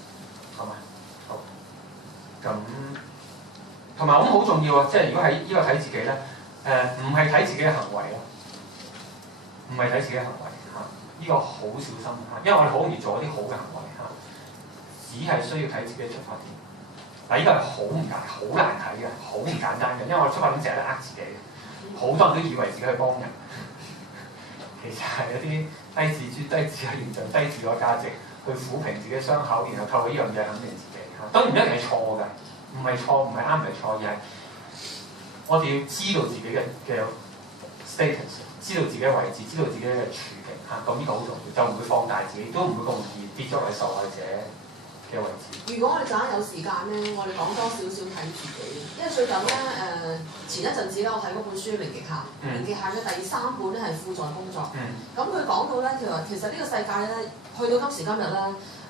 好嘛？好。咁同埋我諗好重要啊！即係如果喺呢個睇自己咧，唔係睇自己嘅行為咯，唔係睇自己嘅行為嚇，呢個好小心嚇，因為我哋好容易做一啲好嘅行為嚇，只係需要睇自己嘅出發點。嗱，呢個係好難睇嘅，好唔簡單嘅，因為我哋出發點成日都呃自己嘅，好多人都以為自己去幫人，其實係一啲低自尊、低自我形象、低自我價值去撫平自己傷口，然後透過呢樣嘢肯定自己嚇。當然唔一定係錯嘅。唔係錯，唔係啱，唔係錯，而係我哋要知道自己嘅 status， 知道自己嘅位置，知道自己嘅處境嚇，咁呢個好重要，就唔會放大自己，都唔會咁容易跌咗落受害者嘅位置。如果我哋陣間有時間咧，我哋講多少少睇自己，因為最近咧前一陣子咧，我睇嗰本書《零極限》，零極限嘅第3本咧係負載工作。咁佢講到咧，其實呢個世界咧，去到今時今日咧，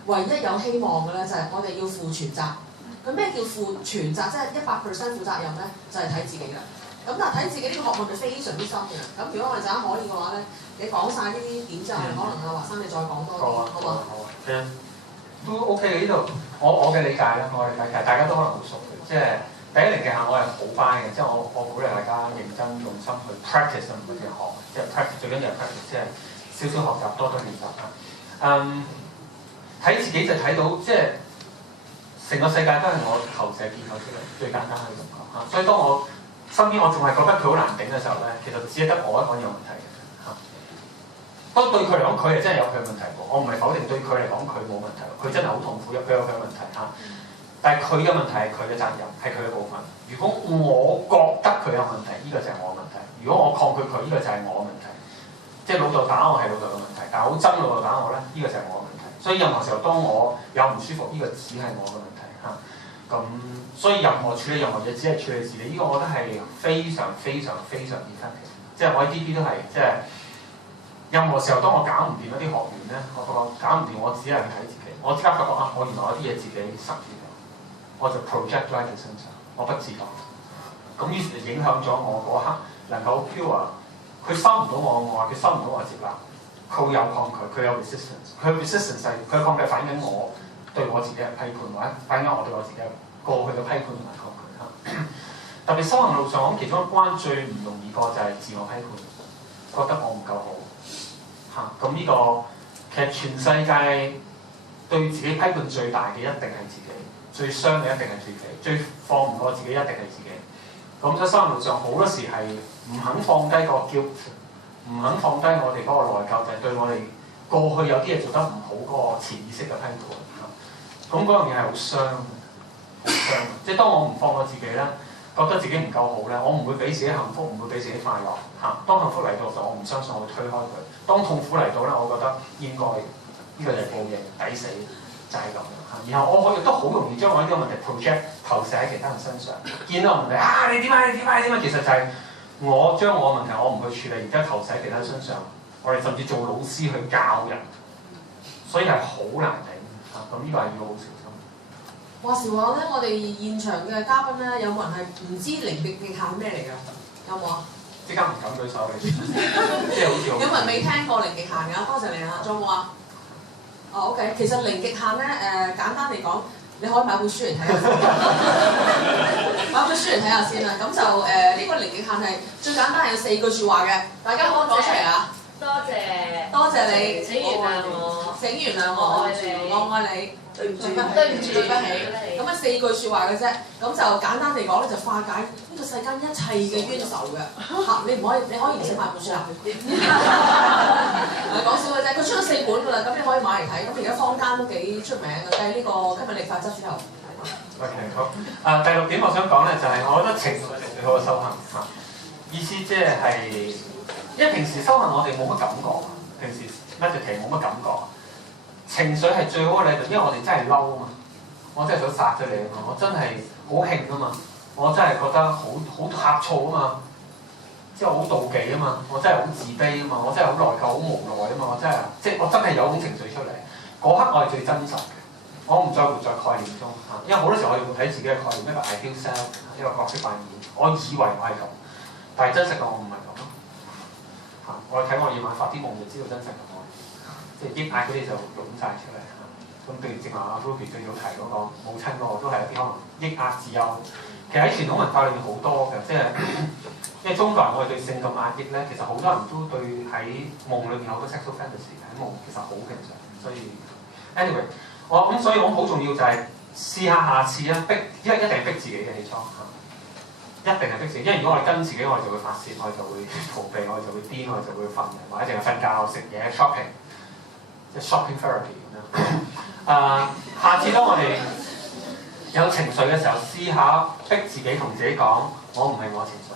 唯一有希望嘅咧就係我哋要負全責。咁咩叫負全責？即係100% 負責任咧，就係睇自己嘅。咁但係睇自己呢個學問係非常之深嘅。咁如果我哋陣間可以嘅話咧，你講晒呢啲點之後，可能阿華生你再講多啲，好嘛？好啊，都 OK 嘅呢度。我嘅理解啦，我嘅理解，大家都可能好熟嘅。即係第一零極限，我係好 buy 嘅，即係我鼓勵大家認真用心去 practice 唔係淨係學，即係 practice 最緊要係 practice，即係少少學習，多多練習啊。睇自己就睇到即係。成個世界都係我投射建構出嚟，最簡單可以咁講嚇。所以當我身邊我仲係覺得佢好難頂嘅時候咧，其實只係得我一個人有問題嘅嚇。當對佢嚟講，佢係真係有佢嘅問題喎。我唔係否定對佢嚟講佢冇問題，佢真係好痛苦，佢有佢嘅問題嚇。但係佢嘅問題係佢嘅責任，係佢嘅部分。如果我覺得佢有問題，呢個就係我嘅問題；如果我抗拒佢，呢個就係我嘅問題。即係老豆打我係老豆嘅問題，但係好憎老豆打我咧，呢個就係我嘅問題。所以任何時候當我有唔舒服，呢個只係我嘅問題。咁所以任何處理任何嘢，只係處理自己，呢個我覺得係非常 effective。即係我喺 DP 都係，即係任何時候當我搞唔掂一啲學員咧，我發覺搞唔掂，我只係去睇自己，我即刻發覺啊，我原來有啲嘢自己塞住咗，我就 project 喺佢身上，我不自覺。咁於是就影響咗我嗰刻能夠 pure， 佢收唔到我愛，佢收唔到我接納，佢會有抗拒，佢有 resistance， 佢 resistance 係佢抗拒反映緊我。對我自己嘅批判，或者反映我對我自己過去嘅批判同埋抗拒嚇。特別修行路上，我諗其中一關最唔容易過就係自我批判，覺得我唔夠好嚇。咁呢個其實全世界對自己批判最大嘅一定係自己，最傷嘅一定係自己，最放唔過自己一定係自己。咁所以修行路上好多時係唔肯放低個 guilt， 唔肯放低我哋嗰個內疚，就係對我哋過去有啲嘢做得唔好嗰個潛意識嘅批判。咁嗰樣嘢係好傷嘅，好傷嘅。即係當我唔放過自己咧，覺得自己唔夠好咧，我唔會俾自己幸福，唔會俾自己快樂嚇。當幸福嚟到嘅時候，我唔相信我會推開佢。當痛苦嚟到咧，我覺得應該呢個就係報應，抵死就係咁樣嚇。然後我亦都好容易將我呢個問題 project 投射喺其他人身上，見到問題啊，你點啊，你點啊，點啊，其實就係我將我嘅問題我唔去處理，而家投射喺其他人身上。我哋甚至做老師去教人，所以係好難頂。咁呢個係要好小心。話時話咧，我哋現場嘅嘉賓咧，有冇人係唔知零極限係咩嚟㗎？有冇啊？即刻唔敢舉手嚟，即係好似有冇人未聽過零極限㗎？多謝你啊！仲有冇啊？哦 ，OK， 其實零極限咧，簡單嚟講，你可以買本書嚟睇下先。買本書嚟睇下先啦。咁就呢個零極限係最簡單係有4句説話嘅，大家可唔可以講出嚟啊？多謝，多謝你，請原諒我，請原諒我，我愛你，對唔住，對唔住，對不起。咁啊4句説話嘅啫，咁就簡單嚟講咧，就化解呢個世間一切嘅冤仇嘅嚇。你可以唔使買本書啦。講笑嘅啫，佢出咗4本㗎啦，咁你可以買嚟睇。咁而家坊間都幾出名嘅，繼呢個吸引力法則之後。OK， 好。第6點我想講咧，就係我覺得情緒係最好嘅修行嚇。意思即係。因為平時修行我哋冇乜感覺，平時 meditate 冇乜感覺，情緒係最好嘅禮物，因為我哋真係嬲啊嘛，我真係想殺咗你啊嘛，我真係好興啊嘛，我真係覺得好呷醋啊嘛，即係好妒忌啊嘛，我真係好自卑啊嘛，我真係好內疚、好無奈啊嘛，我真係我真係有種情緒出嚟，嗰刻我係最真實嘅，我唔再活在概念中嚇，因為好多時候我哋會睇自己嘅概念，一個 ideal self， 一個角色扮演，我以為我係咁，但係真實嘅我唔係咁咯。我哋睇我夜晚發啲夢就知道真實嘅我，即係啲嗌嗰啲就湧晒出嚟嚇。咁譬如正話阿 Ruby 最早提嗰個母親嗰個，都係一啲可能抑壓自幼。其實喺傳統文化裏面好多嘅，即係因為中國人我哋對性咁壓抑咧，其實好多人都對喺夢裏面有好多 sexual fantasy 喺夢，其實好平常。所以 anyway， 所以我好重要就係試下下次咧一定係逼自己嘅起初一定係逼自己，因為如果我哋跟自己，我哋就會發泄，我哋就會逃避，我哋就會癲，我哋就會瞓嘅，或者淨係瞓覺、食嘢、shopping， 即係 shopping therapy 咁樣。下次當我哋有情緒嘅時候，試下逼自己同自己講：我唔係我情緒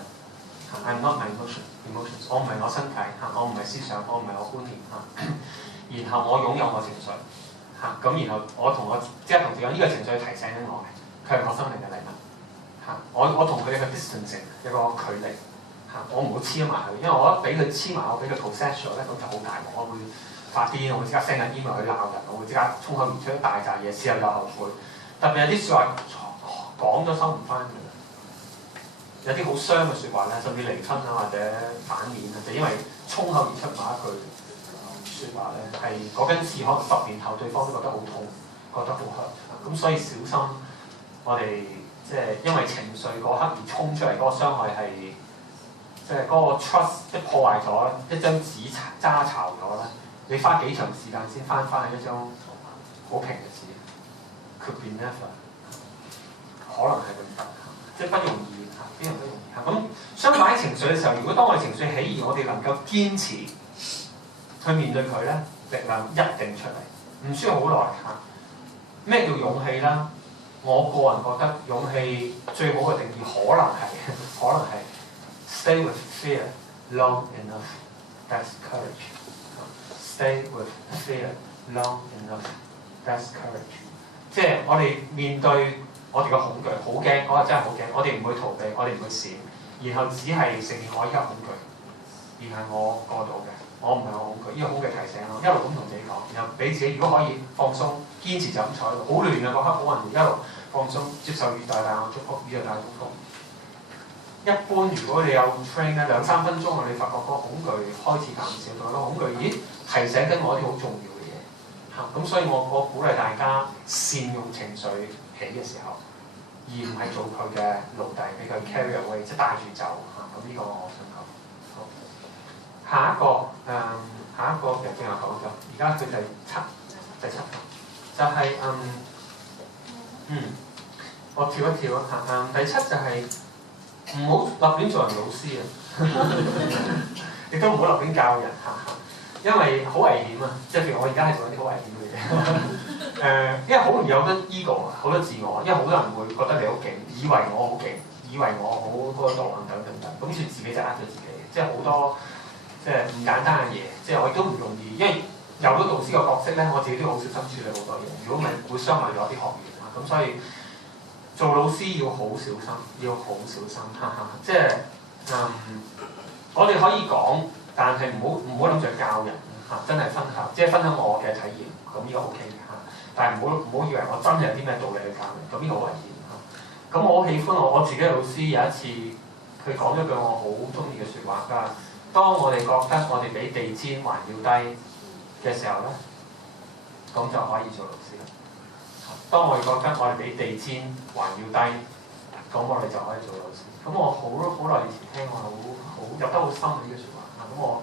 ，I'm not my emotions， 我唔係我身體嚇，我唔係思想，我唔係我觀念嚇。然後我擁有我情緒嚇，咁然後我即係同自己講，呢個情緒提醒緊我嘅，佢係我生命嘅禮物。我同佢嘅 distancing 一個距離嚇，我唔會黐埋佢，因為我一俾佢黐埋，我俾佢 possess 咗咧，咁就好大鑊，我會發癲，我會即刻 send 緊 email 去鬧人，我會即刻衝口而出一大扎嘢，事後又後悔。特別有啲説話講咗收唔翻嘅，有啲好傷嘅説話咧，甚至離婚啊或者反面啊，就因為衝口而出某一句説話咧，係嗰根刺可能10年後對方都覺得好痛，覺得好 hurt，咁所以小心我哋。即係因為情緒嗰刻而衝出嚟嗰個傷害係，即係嗰個 trust 一破壞咗，一張紙揸巢咗咧，你花幾長時間先翻去一張好平嘅紙 ，could be never， 可能係咁得，即係不容易嚇，邊樣都容易嚇。咁相反情緒嘅時候，如果當我哋情緒起而我哋能夠堅持去面對佢咧，力量一定出嚟，唔需要好耐嚇。咩叫勇氣啦？我個人覺得勇氣最好嘅定義可能係 stay with fear long enough, that's courage. Stay with fear long enough, that's courage. 即係我哋面對我哋嘅恐懼，好驚，我係真係好驚，我哋唔會逃避，我哋唔會閃，然後只係承認我依家恐懼，而係我過到嘅，我唔係我恐懼，呢個恐懼提醒我，一路咁同自己講，然後俾自己如果可以放鬆，堅持就咁坐喺度，好亂啊嗰刻好混亂，一路放鬆，接受宇宙大我祝福，宇宙大祝福。一般如果你有 train 咧2-3分鐘，你發覺嗰個恐懼開始減少，同埋個恐懼提醒緊我一啲好重要嘅嘢嚇，咁所以我鼓勵大家善用情緒起嘅時候，而唔係做佢嘅奴隸，俾佢 carry away， 即係帶住走嚇。咁呢個我想講。好，下一個其實正話講咗，而家佢第七就係我跳一跳啊嚇，第7就係唔好立亂做人老師啊，亦都唔好立亂教人嚇，因為好危險啊！即係譬如我而家係做一啲好危險嘅嘢，因為好容易有得 ego 啊，好多自我，因為好多人會覺得你好勁，以為我好勁，以為我好嗰個道行等，咁於是自己就呃咗自己，即係好多即係唔簡單嘅嘢，即係我亦都唔容易，因為有咗導師個角色咧，我自己都好小心處理好多嘢，如果唔係會傷害咗啲學員啊，咁所以。做老師要好小心，即係我哋可以講，但係唔好諗住教人嚇，真係分享，即係分享我嘅體驗，咁呢個 OK 嘅嚇。但係唔好以為我真係有啲咩道理去教人，咁呢個好危險嚇。咁我好喜歡我自己嘅老師有一次，佢講咗句我好中意嘅説話，佢話：當我哋覺得我哋比地氈還要低嘅時候咧，咁就可以做老師啦。當我哋覺得我哋比地氈還要低，咁我哋就可以做老師。咁我好耐以前聽過，好入得好深嘅呢句説話。咁我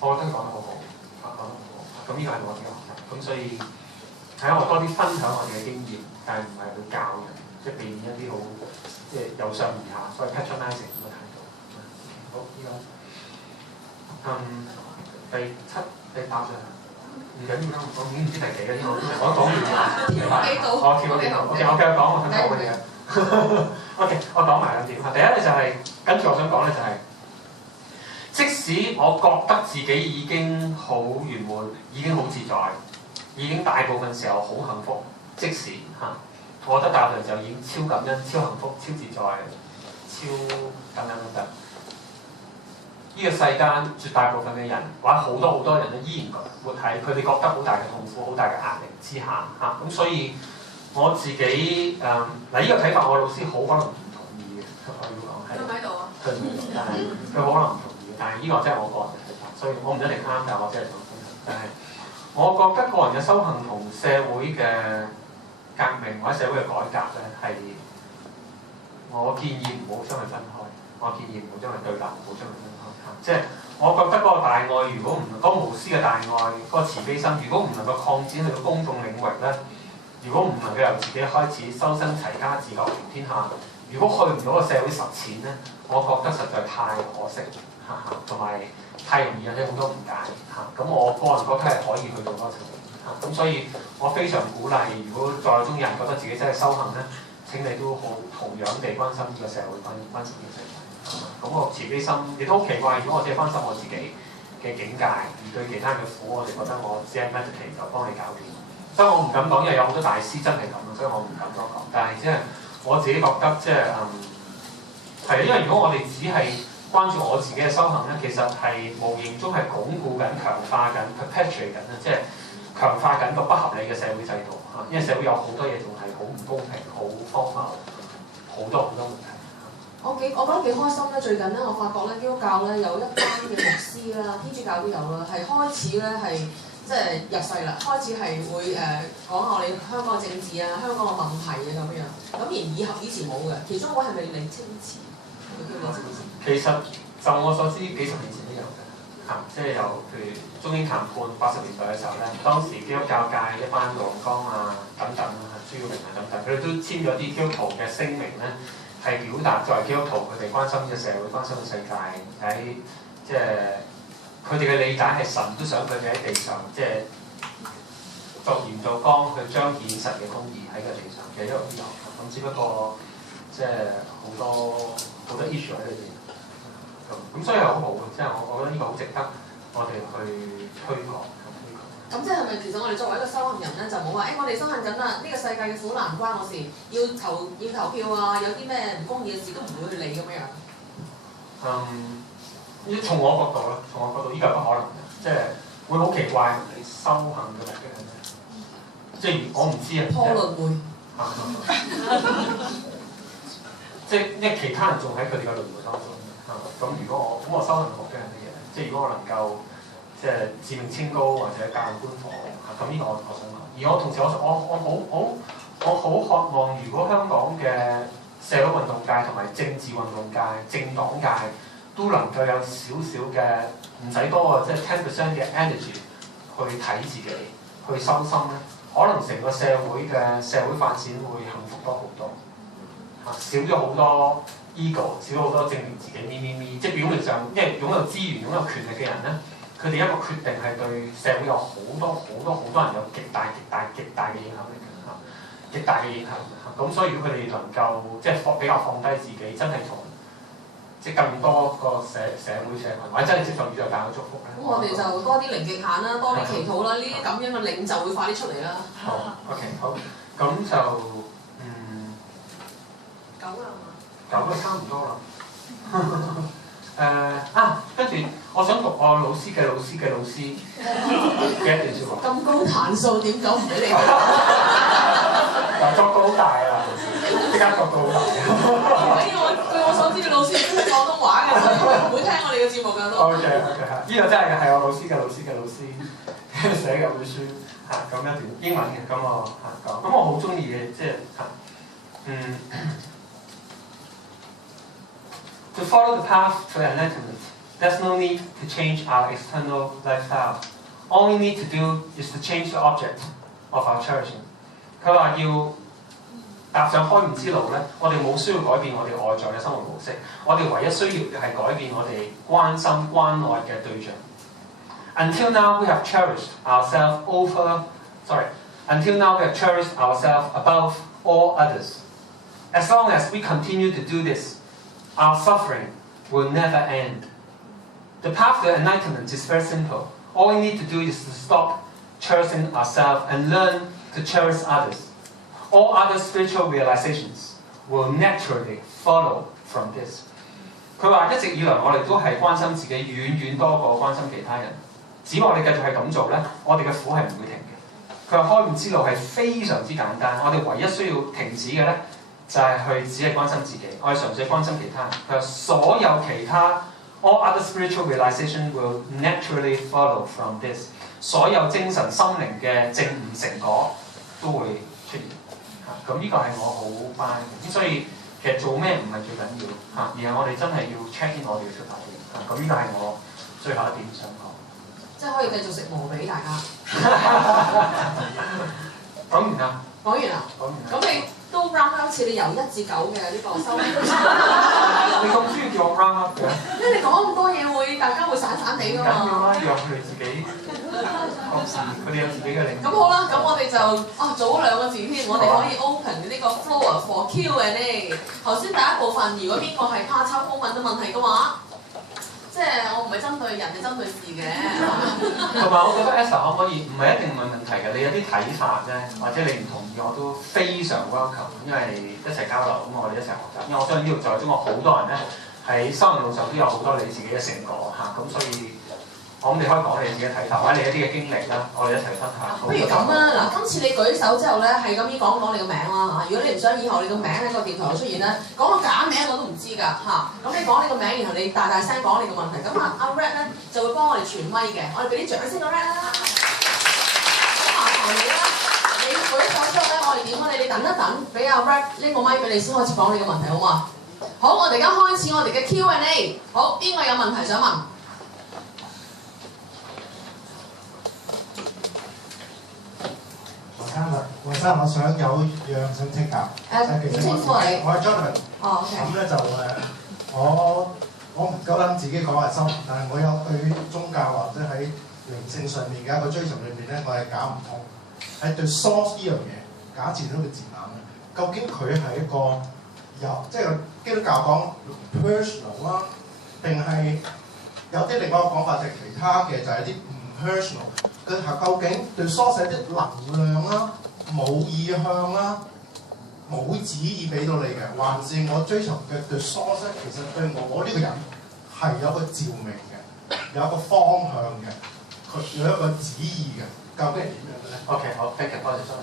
覺得講得好好，講得好好。咁呢個係我自己學習。咁所以係我多啲分享我哋嘅經驗，但係唔係去教人，即係避免一啲好即係由上而下，所謂 patronizing 咁嘅態度。好，呢個第7、第8啦。唔緊要啦，我已經唔知第幾啦，因為我講完啦。我跳咗幾度？我繼續講我想講嘅嘢。OK， 我講埋兩點。第一咧就係跟住我想講咧就係，即使我覺得自己已經好圓滿，已經好自在，已經大部分時候好幸福，即使我覺得大部分就已經超感恩、超幸福、超自在、超等等。呢個世間絕大部分嘅人，或者好多人咧，依然活喺佢哋覺得好大嘅痛苦、好大嘅壓力之下嚇。咁所以我自己呢個睇法，我老師好可能唔同意嘅，我要講係。佢喺度啊。佢唔喺度，但係佢可能唔同意。但係呢個真係我個人嘅睇法，所以我唔一定啱，但係我真係想分享。但係我覺得個人嘅修行同社會嘅革命或者社會嘅改革咧，係我建議唔好將佢分開。我建議唔好將佢對立，唔好將佢分開。即係我覺得嗰個大愛，如果唔嗰個無私嘅大愛，嗰個慈悲心，如果唔能夠擴展去到公眾領域咧，如果唔能夠由自己開始修身齊家治國平天下，如果去唔到個社會實踐咧，我覺得實在太可惜同埋太容易引起好多誤解咁我個人覺得係可以去到嗰個層面咁所以我非常鼓勵，如果在中有人覺得自己真係修行咧，請你都好同樣地關心呢個社會，關心呢個世界。咁我慈悲心亦都好奇怪，如果我只係關心我自己嘅境界，而對其他人嘅苦，我哋覺得我只係 meditate 就幫你搞掂。所以我唔敢講，因為有好多大師真係咁，所以我唔敢多講。但係即係我自己覺得即係係因為如果我哋只係關注我自己嘅修行咧，其實係無形中係鞏固緊、強化緊、perpetuate 緊即係強化緊個不合理嘅社會制度因為社會有好多嘢仲係好唔公平、好荒謬、好多問題。我覺得幾開心咧！最近咧，我發覺咧，基督教咧有一班嘅牧師啦，天主教都有啦，係開始咧係即係入世啦，開始係會講下我哋香港嘅政治啊、香港嘅問題啊咁樣。咁而以前冇嘅，其中一位係咪李清池？其實就我所知，幾十年前都有嘅即係有譬如中英談判80年代嘅時候咧，當時基督教界一班盧剛啊等等朱耀明啊等等，佢哋都簽咗啲基督徒嘅聲明咧。係表達作為基督徒，佢哋關心呢個社會、關心個世界，喺即係佢哋嘅理解係神都想佢哋喺地上，即係作鹽做光，去彰顯神嘅公義喺個地上嘅一個理由。咁只不過即係好多 issue 喺裏邊。咁所以係好好嘅，即係我覺得呢個好值得我哋去推廣。咁即係咪其實我哋作為一個修行人咧，就冇話我哋修行緊啦，呢個世界嘅苦難唔關我事，要投票啊，有啲咩唔公義嘅事都唔會去理咁樣。從我角度啦，從我角度呢個係不可能嘅，即係會好奇怪你修行嘅目的係咩？即係我唔知啊。破輪迴。即係因為其他人仲喺佢哋嘅輪迴當中咁如果我修行嘅目的係乜嘢？即係如果我能夠即係自命清高或者教人觀火咁呢個我想問。而我同時我好渴望，如果香港嘅社會運動界同埋政治運動界、政黨界都能夠有少少嘅唔使多啊，即係10% 嘅 energy 去睇自己、去修心咧，可能成個社會嘅社會發展會幸福多好多少咗好多 ego， 少咗好多證明自己咪，即係表面上，因為擁有資源、擁有權力嘅人咧。佢哋一個決定係對社會有好多人有極大嘅影響力極大嘅影響。咁所以如果佢哋能夠即係比較放低自己，真係同即係更多個社會社群，或者真係接受宇宙大嘅祝福咧。咁我哋就多啲零極限啦，多啲祈禱啦，呢啲咁樣嘅領袖會快啲出嚟啦。好 ，OK， 好，咁就9啦嘛，9都差唔多啦。跟住我想讀我老師嘅老師嘅一段説話。咁高彈數點講唔俾你？作到好大啊！即刻作到好大。據我所知嘅老師係識廣東話嘅，所以唔會聽我哋嘅節目㗎都。OK， 呢個真係嘅，係我老師嘅老師寫嘅本書咁一段英文嘅咁我講，咁我好中意嘅，即係To follow the path to enlightenment, there's no need to change our external lifestyle. All we need to do is to change the object of our cherishing. 佢話要踏上開悟之路咧，我哋冇需要改變我哋外在嘅生活模式，我哋唯一需要嘅係改變我哋關心關愛嘅對象。Until now we have cherished ourselves above all others. As long as we continue to do this, our suffering will never end. The path to enlightenment is very simple. All we need to do is to stop cherishing ourselves and learn to cherish others. All other spiritual realizations will naturally follow from this. 佢話一直以來我哋都係關心自己遠多過關心其他人。只要我哋繼續係咁做咧，我哋嘅苦係唔會停嘅。佢話開悟之路係非常之簡單，我哋唯一需要停止嘅咧。就係去只係關心自己，我係純粹關心其他人。佢話所有其他 All other spiritual realization will naturally follow from this。所有精神心靈嘅證悟成果都會出現。咁呢個係我好 buy 嘅。咁所以其實做咩唔係最緊要而係我哋真係要 check in 我哋嘅出發點。咁呢個係我最後一點想講。即係可以繼續食磨俾大家。講完啦。講完啦。講完啦。咁你都 round up 似你由1至9嘅呢個收尾。你咁中意叫我 round up 嘅？因為你講咁多嘢會，大家會散散地㗎嘛。緊要啦，讓佢哋自己各自，佢哋有自己嘅領域。咁好啦，咁我哋就做咗2個字添，我哋可以 open 呢個 floor for Q&A。頭先第一部分，如果邊個係怕醜冇問到問題嘅話，即係我唔係針對人，係針對事嘅。同埋我覺得 Esther 可唔可以唔係一定問問題嘅，你有啲睇法啫，或者你唔同意我都非常 welcome， 因為一齊交流，咁我哋一齊學習。因為我相信呢度在中國好多人咧喺生命路上都有好多你自己嘅成果咁所以我諗你可以講你自己嘅睇法，或者你一啲嘅經歷啦，我哋一齊分享。不如咁啦，今次你舉手之後咧，係咁依講你個名啦如果你唔想以後你個名喺個電台度出現咧，講個假名我都唔知㗎咁你講你個名，然後你大聲講你個問題，咁阿 Red 咧就會幫我哋傳咪嘅，我哋俾啲掌聲個 Red 啦。咁麻煩你啦，你舉手之後咧，我哋點你等一等，俾阿 Red 拎個咪俾你先開始講你個問題，好嘛？好，我哋而家開始我哋嘅 Q&A。好，邊個有問題想問？黃生，我想有樣想請教。點稱呼你？我係 Jonathan。OK。咁咧就我唔夠膽自己講係修行，但係我有對宗教或者喺靈性上面嘅一個追求裏面咧，我係搞唔通。係對 source 呢樣嘢，假設咗個字眼咧，究竟佢係一個即係基督教講 personal 啦，定係有啲另外一個講法就係其他嘅，就係啲唔 personal。佢係究竟對 source 係啲能量啦、冇意向啦、冇旨意俾到你嘅，還是我追求嘅對 source 其實對我呢個人係有個照明嘅，有一個方向嘅，佢有一個旨意嘅，究竟係點樣嘅咧 ？OK， 好 ，thank you， 多謝收睇。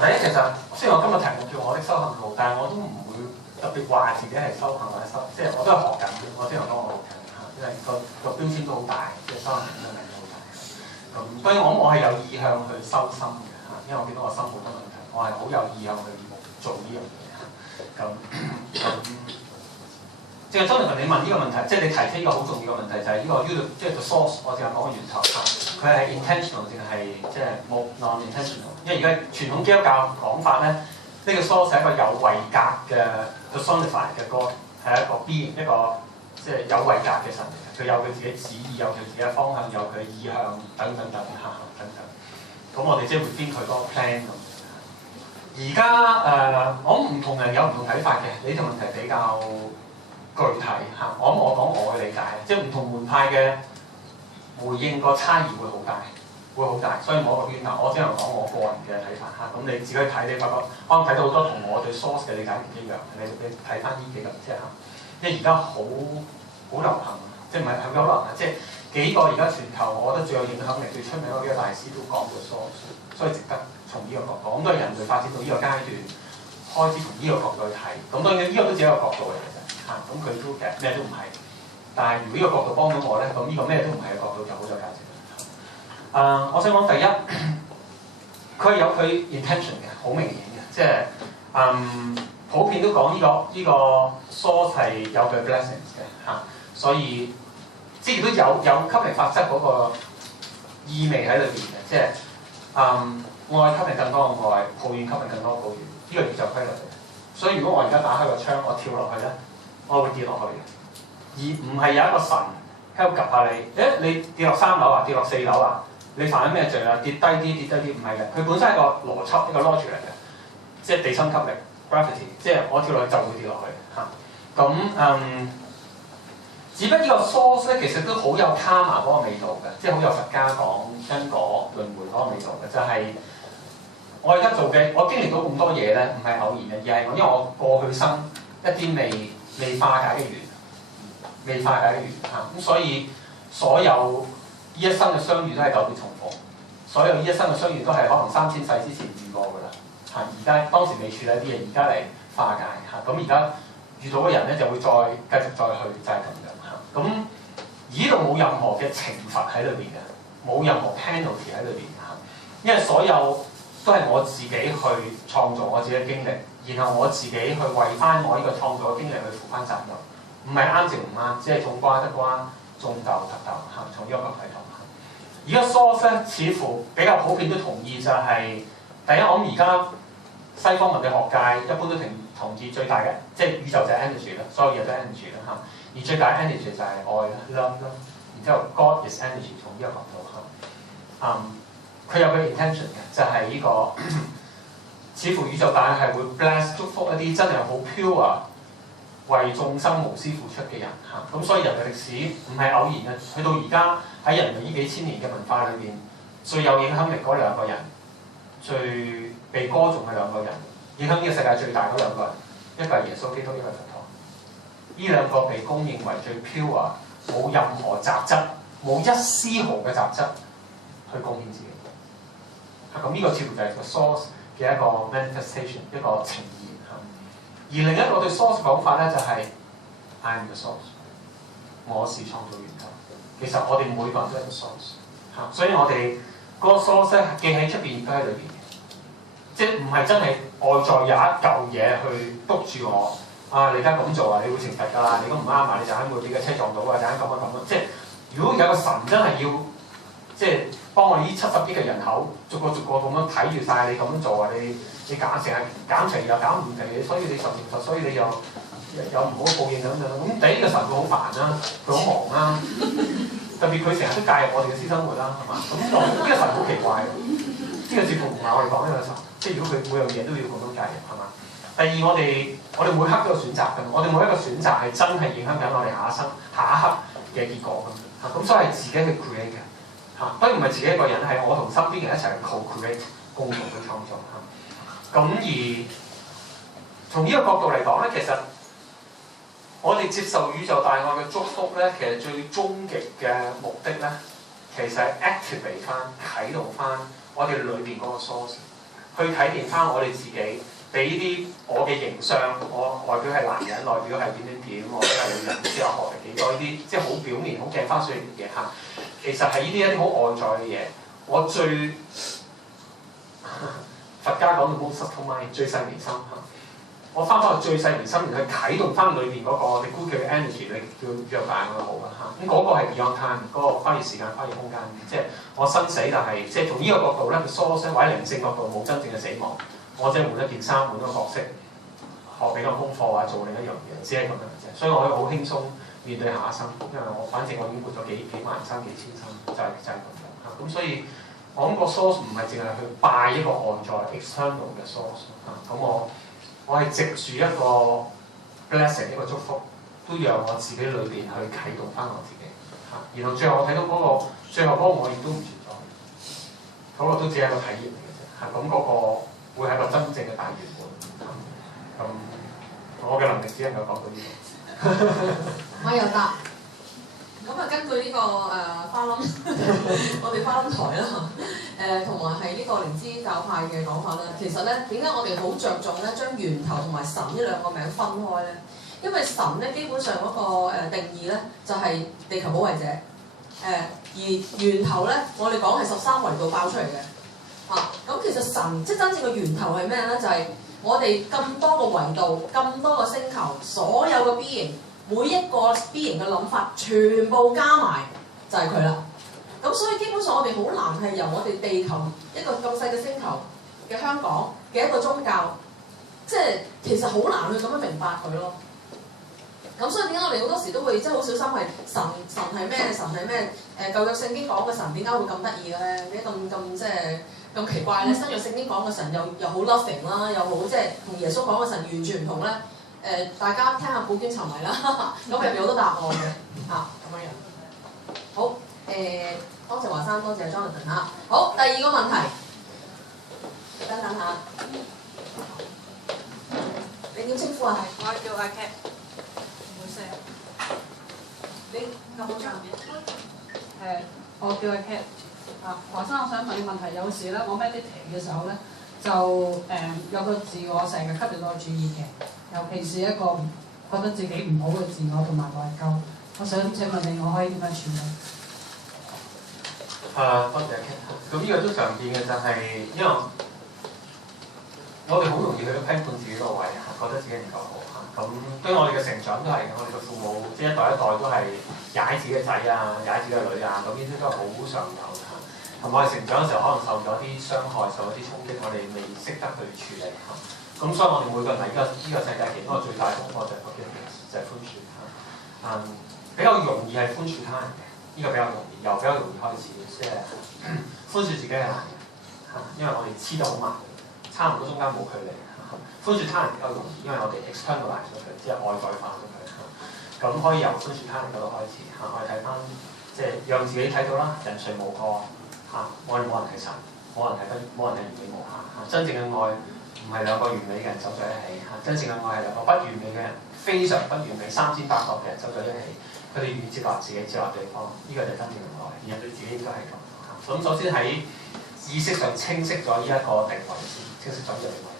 第一其實雖然我今日題目叫我的修行路，但係我都唔會特別話自己係修行或者即係我都係學緊嘅。我先頭講我學緊因為個標籤都好大，即係修行嘅名都好大。咁當然我係有意向去修心嘅因為我見到我心好多問題，我係好有意向去做呢樣嘢即係 Jonathan 你問呢個問題，即係你提出呢個好重要嘅問題，就係呢個 即係個 source， 我淨係講個源頭佢係 intentional 定係即係冇 non-intentional？ 因為而家傳統基督教講法咧，呢個 source 係一個有位格嘅 personified 嘅 God， 係一個 being， 一個即係有位格嘅神嚟嘅，佢有佢自己旨意，有佢自己嘅方向，有佢嘅意向等等等等。咁我哋即係會編佢嗰個 plan 咁。而家我唔同人有唔同睇法嘅，你呢條問題比較具體我諗我講我嘅理解，即係唔同門派嘅回應個差異會好大，所以我個圈我只能講我個人嘅睇法咁你自己去睇，你發覺可能睇到好多同我對 source 嘅理解唔一樣，你睇翻呢幾個即係因為而家好流行，即係唔係好流行即係幾個而家全球我覺得最有影響力、最出名嗰幾個大師都講過 source， 所以值得從呢個角度，咁都係人類發展到呢個階段開始從呢個角度去睇，咁當然呢個都只係一個角度嚟嘅啫咁佢都其實咩都唔係，但係如果呢個角度幫到我咧，咁呢個咩都唔係嘅角度就好有價值。我想講第一，佢有佢 intention 嘅，好明顯嘅，即係普遍都講呢個 source 係有佢 blessings 嘅所以之前都有吸引法則嗰個意味喺裏邊嘅，即係愛吸引更多嘅愛，抱怨吸引更多嘅抱怨，呢個宇宙規律嚟嘅。所以如果我而家打開個窗，我跳落去咧，我會跌落去嘅，而唔係有一個神喺度 𥄫 下你，你跌落3樓啊，跌落4樓啊，你犯緊咩罪啊？跌低啲，唔係嘅，佢本身係個邏輯，一個 logic 嚟嘅，即係地心吸力 gravity， 即係我跳落去就會跌落去只不過呢個 source 咧，其實都好有 karma 嗰個味道嘅，即係好有佛家講因果輪迴嗰個味道嘅，就係、我而家做嘅，我經歷到咁多嘢咧，唔係偶然嘅，而係因為我過去生一啲未化解嘅緣，咁所以所有呢一生嘅相遇都係久別重逢，所有呢一生嘅相遇都係可能3000世之前遇過㗎啦，而家當時未處理啲嘢，而家嚟化解咁而家遇到嘅人咧就會再繼續再去，就係咁樣咁呢度冇任何嘅懲罰喺裏邊嘅，冇任何 penalty 喺裏邊嘅，因為所有都係我自己去創造我自己嘅經歷，然後我自己去為翻我呢個創造嘅經歷去負翻責任，唔係啱定唔啱，只係種瓜得瓜，種豆得豆嚇，從呢個角度睇到。而家 source 咧，似乎比較普遍都同意就係、第一，我諗而家西方文理學界一般都同意最大嘅，即係宇宙就係 energy 啦，所有嘢都係 energy 啦嚇。而最大嘅 energy 就係愛啦 love 啦，然之後 God is energy 從呢個角度嚇。佢有個 intention 嘅，就係呢個似乎宇宙大係會 bless 祝福一啲真係好 pure 為眾生無私付出嘅人嚇。咁所以人類歷史唔係偶然嘅，去到而家喺人類呢幾千年嘅文化裏邊，最有影響力嗰兩個人，最被歌頌嘅兩個人，影響呢個世界最大嗰兩個人，一個係耶穌基督，一個係佛陀。呢兩個被公認為最 pure，冇任何雜質，冇一絲毫嘅雜質去貢獻自己。咁呢個似乎就係個 source 嘅一個 manifestation， 一個呈現嚇。而另一個對 source 講法咧就係 I am the source， 我是創造源頭。其實我哋每個人都係個 source 嚇，所以我哋嗰個 source 咧既喺出邊，亦都喺裏邊嘅，即係唔係真係外在有一嚿嘢去督住我啊！你而家咁做啊，你會懲罰㗎啦！你咁唔啱啊，你就喺會俾個車撞到啊，就喺咁啊咁啊！即係如果有個神真係要即係幫我呢70億嘅人口逐個咁樣睇住晒你咁樣做啊，你減成日減肥又減唔肥，所以你受懲罰，所以你又有唔好嘅報應咁樣。咁第一個神會好煩啦，佢好忙啦，特別佢成日都介入我哋嘅私生活啦，係嘛？咁呢個神好奇怪，呢個似乎唔係我哋講呢個神，即係如果佢每樣嘢都要咁樣介入，係嘛？第二，我哋每刻都有選擇㗎，我哋每一個選擇係真係影響緊我哋下一刻嘅結果咁嚇，咁所以係自己去 create 嘅嚇，當然唔係自己一個人，係我同身邊人一齊去 co-create 共同去創造嚇。咁而從呢個角度嚟講咧，其實我哋接受宇宙大愛嘅祝福咧，其實最終極嘅目的咧，其實係 activate 翻、啟動翻我哋裏邊嗰個 source， 去體現翻我哋自己。俾啲我嘅形象，我外表係男人，內表係點，我都係女人，之後學歷幾多呢啲，即係好表面、好鏡花水月嘅嘢。其實係呢啲一啲好外在嘅嘢。我最佛家講到 most subtle mind 最細微心嚇。我翻返去最細微心，然後去啟動翻裏邊嗰個，你估佢嘅 energy， 你叫宇宙大愛好啦嚇。咁嗰個係 beyond time，嗰個跨越時間、跨越空間嘅，即係我生死，但係即係從呢個角度咧，佢 source 或者靈性角度冇真正嘅死亡。我只係換一件衫，換一個角色，學幾個功課或者做另一樣嘢，只係咁樣嘅啫。所以我可以好輕鬆面對下一生，因為反正我已經活咗幾萬生、幾千生，就係咁樣嚇。咁所以我諗個 source 唔係淨係去拜一個外在 external 嘅 source 嚇。咁我係藉住一個 blessing 一個祝福，都讓我自己裏邊去啟動翻我自己嚇。然後最後我睇到嗰個最後嗰個我亦都唔存在，嗰個都只係一個體驗嚟嘅啫嚇。咁嗰個會係一個真正嘅大圓滿。咁我嘅能力只能夠講到呢度。我又答。咁啊，根據呢個花冧，我哋花冧台啦，同埋係呢個靈知教派嘅講法咧，其實咧點解我哋好着重咧將源頭同埋神呢兩個名分開咧？因為神咧基本上嗰個定義咧就係地球保衞者，而源頭咧我哋講係13維度爆出嚟嘅。咁其實神即係真正嘅源頭係咩咧？就係、是、我哋咁多個維度、咁多個星球，所有嘅 B 型，每一個 B 型嘅諗法，全部加埋就係佢啦。咁所以基本上我哋好難係由我哋地球一個咁細嘅星球嘅香港嘅一個宗教，即係其實好難去咁樣明白佢咯。咁所以點解我哋好多時都會即係好小心係神係咩？神係咩？舊約聖經講嘅神點解會咁得意嘅咧？點解咁即係咁奇怪咧？新約聖經講嘅神又好 loving 啦，又好即係同耶穌講嘅神完全唔同咧。大家聽下古卷沉迷啦，咁入面好多答案嘅咁樣樣。好多謝華山，多謝 Jonathan 嚇。好，第二個問題，等下，你點稱呼啊？我叫阿 Cat，唔好聲。你咁好長嘅？我叫阿 Cat。華生，我想問你問題。有時咧，我 meditate 嘅時候咧，就有個自我成日吸引我注意嘅，尤其是一個覺得自己唔好嘅自我同埋內疚。我想請問你，我可以點樣處理？多謝 Ken。咁呢個都常見嘅就係、因為我哋好容易去批判自己個位嚇，覺得自己唔夠好嚇。咁對我哋嘅成長都係嘅，我哋嘅父母即係一代一代都係踩自己嘅仔啊，踩自己嘅女啊，咁呢啲都係好常有嘅嚇。同埋我哋成長嘅時候，可能受咗啲傷害，受咗啲衝擊，我哋未識得去處理嚇。咁所以我哋每個人喺呢個世界其中一個最大嘅功課就係 forgiveness，就係寬恕嚇。比較容易係寬恕他人嘅，呢、個比較容易，由比較容易開始，即係寬恕自己係難嘅嚇，因為我哋黐得好埋，差唔多中間冇距離。寬恕他人比較容易，因為我哋 externalize 咗佢，即係外在化咗佢。咁可以由寬恕他人嗰度開始嚇，我哋睇翻即係讓自己睇到啦，人誰無過嚇，我哋冇人係神，冇人係完美無瑕嚇。真正嘅愛唔係兩個完美嘅人走在一起嚇，真正嘅愛係兩個不完美嘅人，非常不完美300個嘅人走在一起。佢哋願意接納自己，接納對方，呢、個就係真正嘅愛。而對自己都係咁。咁首先喺意識上清晰咗呢一個定位先，清晰咗呢個定位，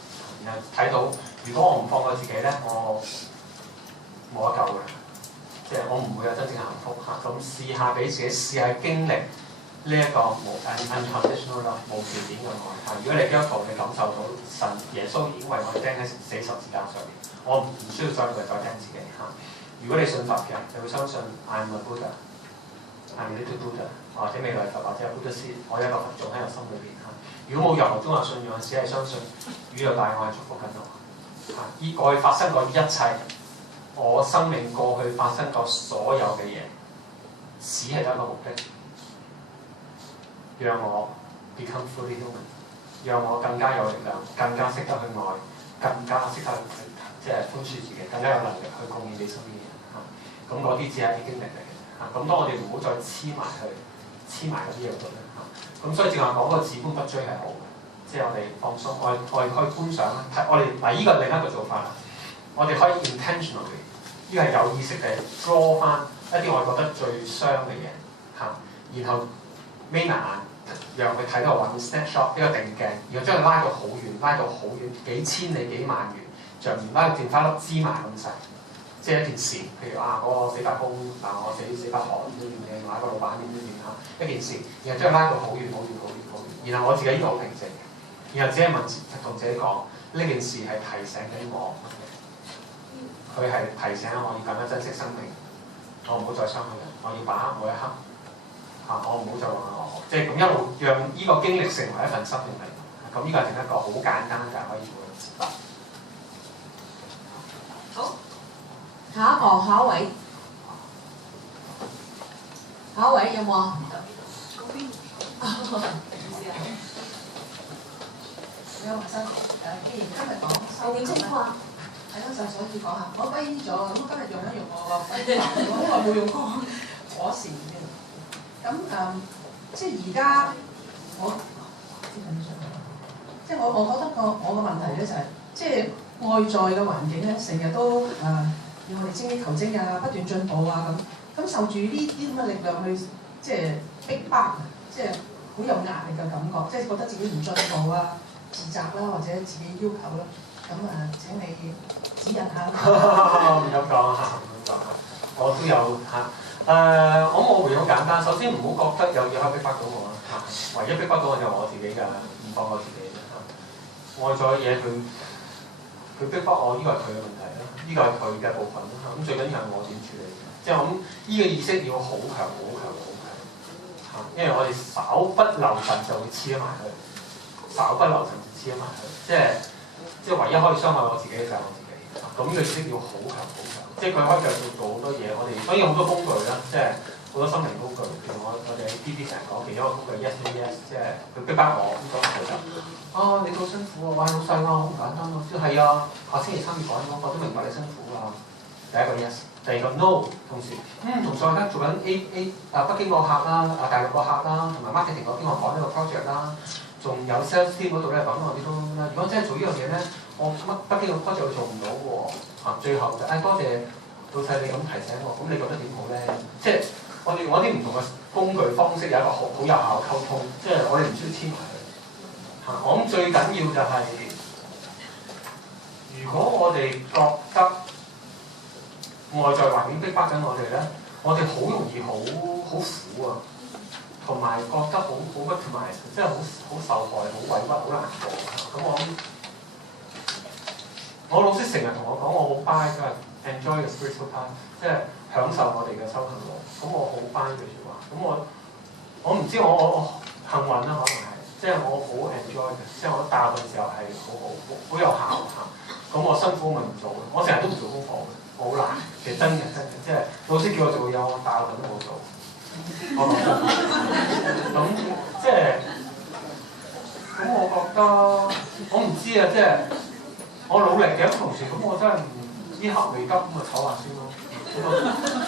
然後睇到如果我唔放過自己咧，我冇得救嘅，即係我唔會有真正幸福嚇。咁試下俾自己試下經歷呢一個unconditional love 無條件嘅愛嚇。如果你基督徒，你感受到神耶穌已經為我哋釘喺死十字架上面，我唔需要再為再釘自己嚇。如果你信佛嘅，你會相信 I'm a Buddha，I'm a little Buddha， 或者未來佛，或者 Buddha seed， 我有一個佛像喺我心裏邊嚇。如果冇任何宗教信仰，只係相信宇宙大愛祝福緊我嚇。依過去發生過一切，我生命過去發生過所有嘅嘢，只係得一個目的，讓我 become fully human， 讓我更加有力量，更加識得去愛，更加識得去即係寬恕自己，更加有能力去貢獻俾身邊嘅人嚇。咁嗰啲只係一啲經歷嚟嘅嚇。咁當我哋唔好再黐埋嗰啲嘢度咧嚇。咁所以正話講嗰個自觀不追係好嘅，即係我哋放鬆，我哋可以觀賞啦。睇我哋嗱，依個另一個做法啦。我哋可以 intentionally， 呢個係有意識地 draw 翻一啲我哋覺得最傷嘅嘢嚇，然後眯埋眼，讓佢睇到揾 snapshot 呢個定鏡，然後將佢拉到好遠，幾千里幾萬遠。上面拉到剩翻粒芝麻咁細，即係一件事。譬如嗰個死法工，我死法行點點點，個老闆點點點嚇，一件事。然後將佢拉到好遠。然後我自己呢個好平靜，然後只係同自己講，呢件事係提醒緊我，佢係提醒我要更加珍惜生命，我唔好再傷害人，我要把握每一刻嚇，我唔好再話我，即係咁一路讓呢個經歷成為一份生命嚟。咁呢個係另一個好簡單嘅可以做嘅事。好，下一位有冇啊？嗰邊。你好，華生。既然今日講你點稱呼啊？係咯，就想要講下，我歸咗，咁今日用一用我個歸納，我好耐冇用過果禪嘅。咁即係而家即係我覺得我個問題咧就係、即係外在嘅環境咧，成日都要我哋精益求精啊，不斷進步啊咁受住呢啲咁嘅力量去即係逼迫，即係好有壓力嘅感覺，即係覺得自己唔進步啊，自責啦或者自己要求啦，咁請你指引下。唔敢講嚇，我都有嚇。我冇回應好簡單，首先唔好覺得有嘢可以逼迫到我啦嚇，唯一逼迫到我就係我自己㗎，唔放過自己啫嚇。外在嘅嘢佢逼迫我，呢個係佢嘅問題啦，呢個係佢嘅部分啦。咁最緊要係我點處理，即係我諗呢個意識要好強嚇，因為我哋稍不留神就會黐埋佢，稍不留神就黐埋佢，即係唯一可以傷害我自己嘅就係我自己。咁呢個意識要好強，即係佢可以繼續做好多嘢。我哋當然好多工具啦，即係好多心靈工具。譬如我哋喺 DB 成日講其中一個工具 Yes Yes， 即係佢逼迫我咁講佢就你好辛苦啊，哇老細啊，好簡單啊，即係啊，下星期3要講嗰個都明白你辛苦啊。第一個 Yes， 第二個 No， 同時同上間做緊 北京個客啦，大陸個客啦，同埋 marketing 嗰邊我講呢個 project 啦，仲有 sales team 嗰度咧講我啲都啦。如果真係做呢樣嘢咧，我北京個 project 做唔到喎。最後就多謝老細你咁提醒我，咁你覺得點好咧？即係我哋啲唔同嘅工具方式有一個好有效溝通，即係我哋唔需要黐埋佢嚇。我諗最緊要就係、如果我哋覺得外在環境逼迫緊我哋咧，我哋好容易好苦啊，同埋覺得好 victimize，即係好受害、好委屈、好難過。咁我老師成日同我講，我好 buy 嘅 enjoy the spiritual path， 即係享受我哋嘅修行路。咁我好 buy 佢説話。咁我唔知我幸運啦，可能係，即係我好 enjoy 嘅，即係我大部分時候係好有效嚇。咁我辛苦咪唔做，我成日都唔做功課嘅，我好懶。其實真嘅，即係老師叫我做嘅嘢，我大部分都冇做。咁即係，咁我覺得我唔知啊，即係我努力嘅同時，咁我真係呢刻未得，咁咪唞下先咯。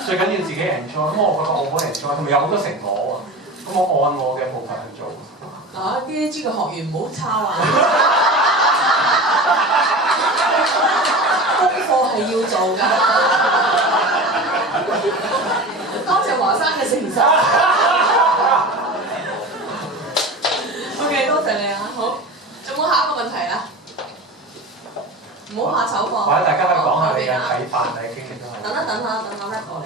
最緊要自己 enjoy，咁我覺得我好 enjoy，同埋有好多成果啊。咁我按我嘅步伐去做。嗱，DAG 嘅學員唔好抄啊！功課係要做㗎。多謝華生嘅誠實。OK， 多謝你啊，好。仲有冇下一個問題啊？唔好怕醜喎。或者大家可以講下你嘅睇法，你嘅經歷都係。等下 rap 過嚟。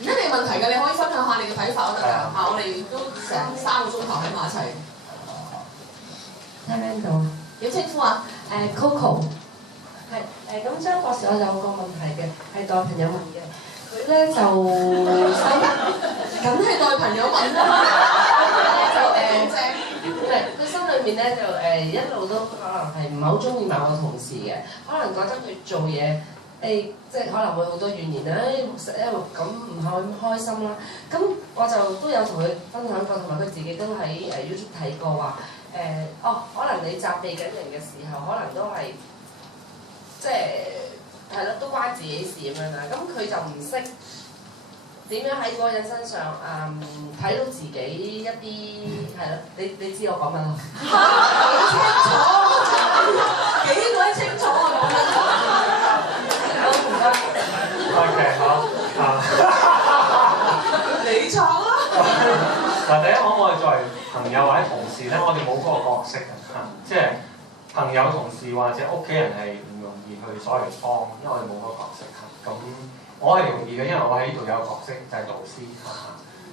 唔一定問題㗎，你可以分享下你嘅睇法都得㗎。我哋都成3個鐘頭喺埋一齊。聽唔聽到？點稱呼啊？Coco。係咁，張博士，我有個問題嘅，係代朋友問嘅。佢咧就梗係代朋友問啦。佢心裏面咧就一路都可能係唔係好中意某個同事嘅，可能覺得佢做嘢即係可能會好多怨言啦，一路咁唔開心啦。咁我就都有同佢分享過，同埋佢自己都喺YouTube 睇過話可能你責備緊人嘅時候，可能都係即係咯，都關自己事咁樣啦。咁佢就唔識點樣喺嗰個人身上睇到自己一啲係咯，你知我講乜啦？幾鬼清楚啊！講緊。OK， 好你錯啦。嗱，第一我哋作為朋友或者同事咧，我哋冇嗰個角色啊，即係朋友、同事或者屋企人係唔容易去所謂幫，因為我哋冇嗰個角色嚇。咁我係容易嘅，因為我喺呢度有個角色就係導師嚇。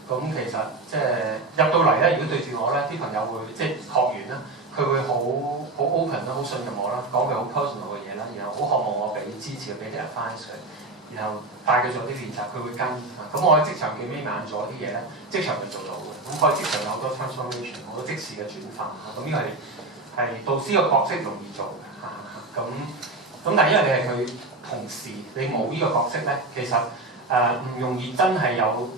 咁其實即係入到嚟咧，如果對住我咧，啲朋友會即係學員啦，佢會好 open 啦，好信任我啦，講佢好 personal 嘅嘢啦，然後好渴望我俾支持，俾啲 advice 佢，然後帶佢做啲練習，佢會跟。咁我喺職場嘅尾眼做一啲嘢咧，職場就做到嘅。咁我喺職場有好多 transformation， 好多即時嘅轉化。咁呢個係導師嘅角色容易做嘅嚇。咁但係因為你係佢同事，你冇呢個角色咧，其實唔容易真係有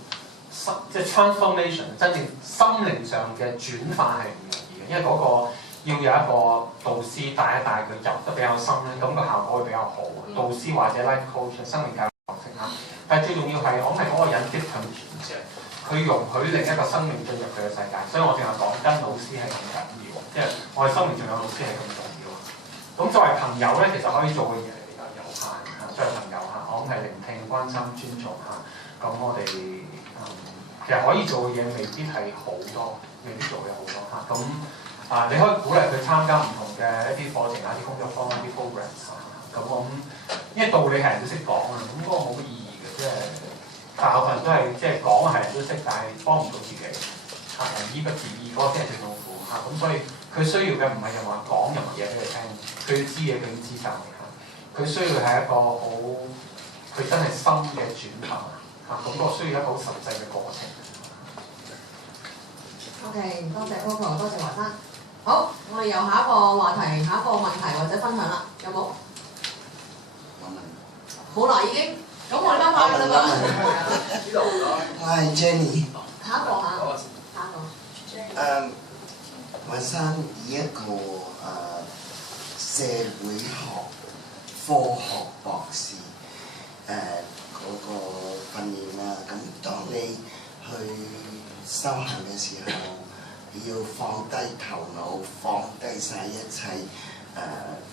即係 transformation， 真正心靈上嘅轉化係唔容易嘅，因為嗰個要有一個導師帶一帶佢入得比較深咧，咁個效果會比較好。導師或者 life coach 生命教育角色嚇，但係最重要係我係嗰個人 give permission， 佢容許另一個生命進入佢嘅世界，所以我淨係講跟老師係咁緊要，即係我哋生命仲有老師係咁重要。咁作為朋友咧，其實可以做嘅嘢係比較有限嚇，作為朋友嚇，我諗係聆聽、關心、尊重嚇，咁我哋其實可以做嘅嘢未必係好多，未必做嘅好多嚇。咁你可以鼓勵佢參加唔同嘅一啲課程啊、啲工作坊、一啲 programs 啊。咁我諗，因為道理係人都識講啊，咁嗰個冇乜意義嘅，即係大部分都係即係講係人都識，但係幫唔到自己嚇，人醫不自醫，嗰個先係最痛苦嚇。咁所以佢需要嘅唔係任何人講任何嘢俾佢聽，佢要知嘢佢要知晒嚇。佢需要係一個好，佢真係心嘅轉化嚇。咁嗰個需要一個好實際嘅過程。OK， 多謝 Coco， 多謝華生。好，我哋有下一個話題、下一個問題或者分享啦，有冇？好啦，已經。咁我哋翻返㗎啦嘛。我係 Jenny。下一個嚇。下一個。華生以一個社會學、科學博士嗰個訓練啦，咁當你去修行嘅時候，要放低頭腦，放低晒一切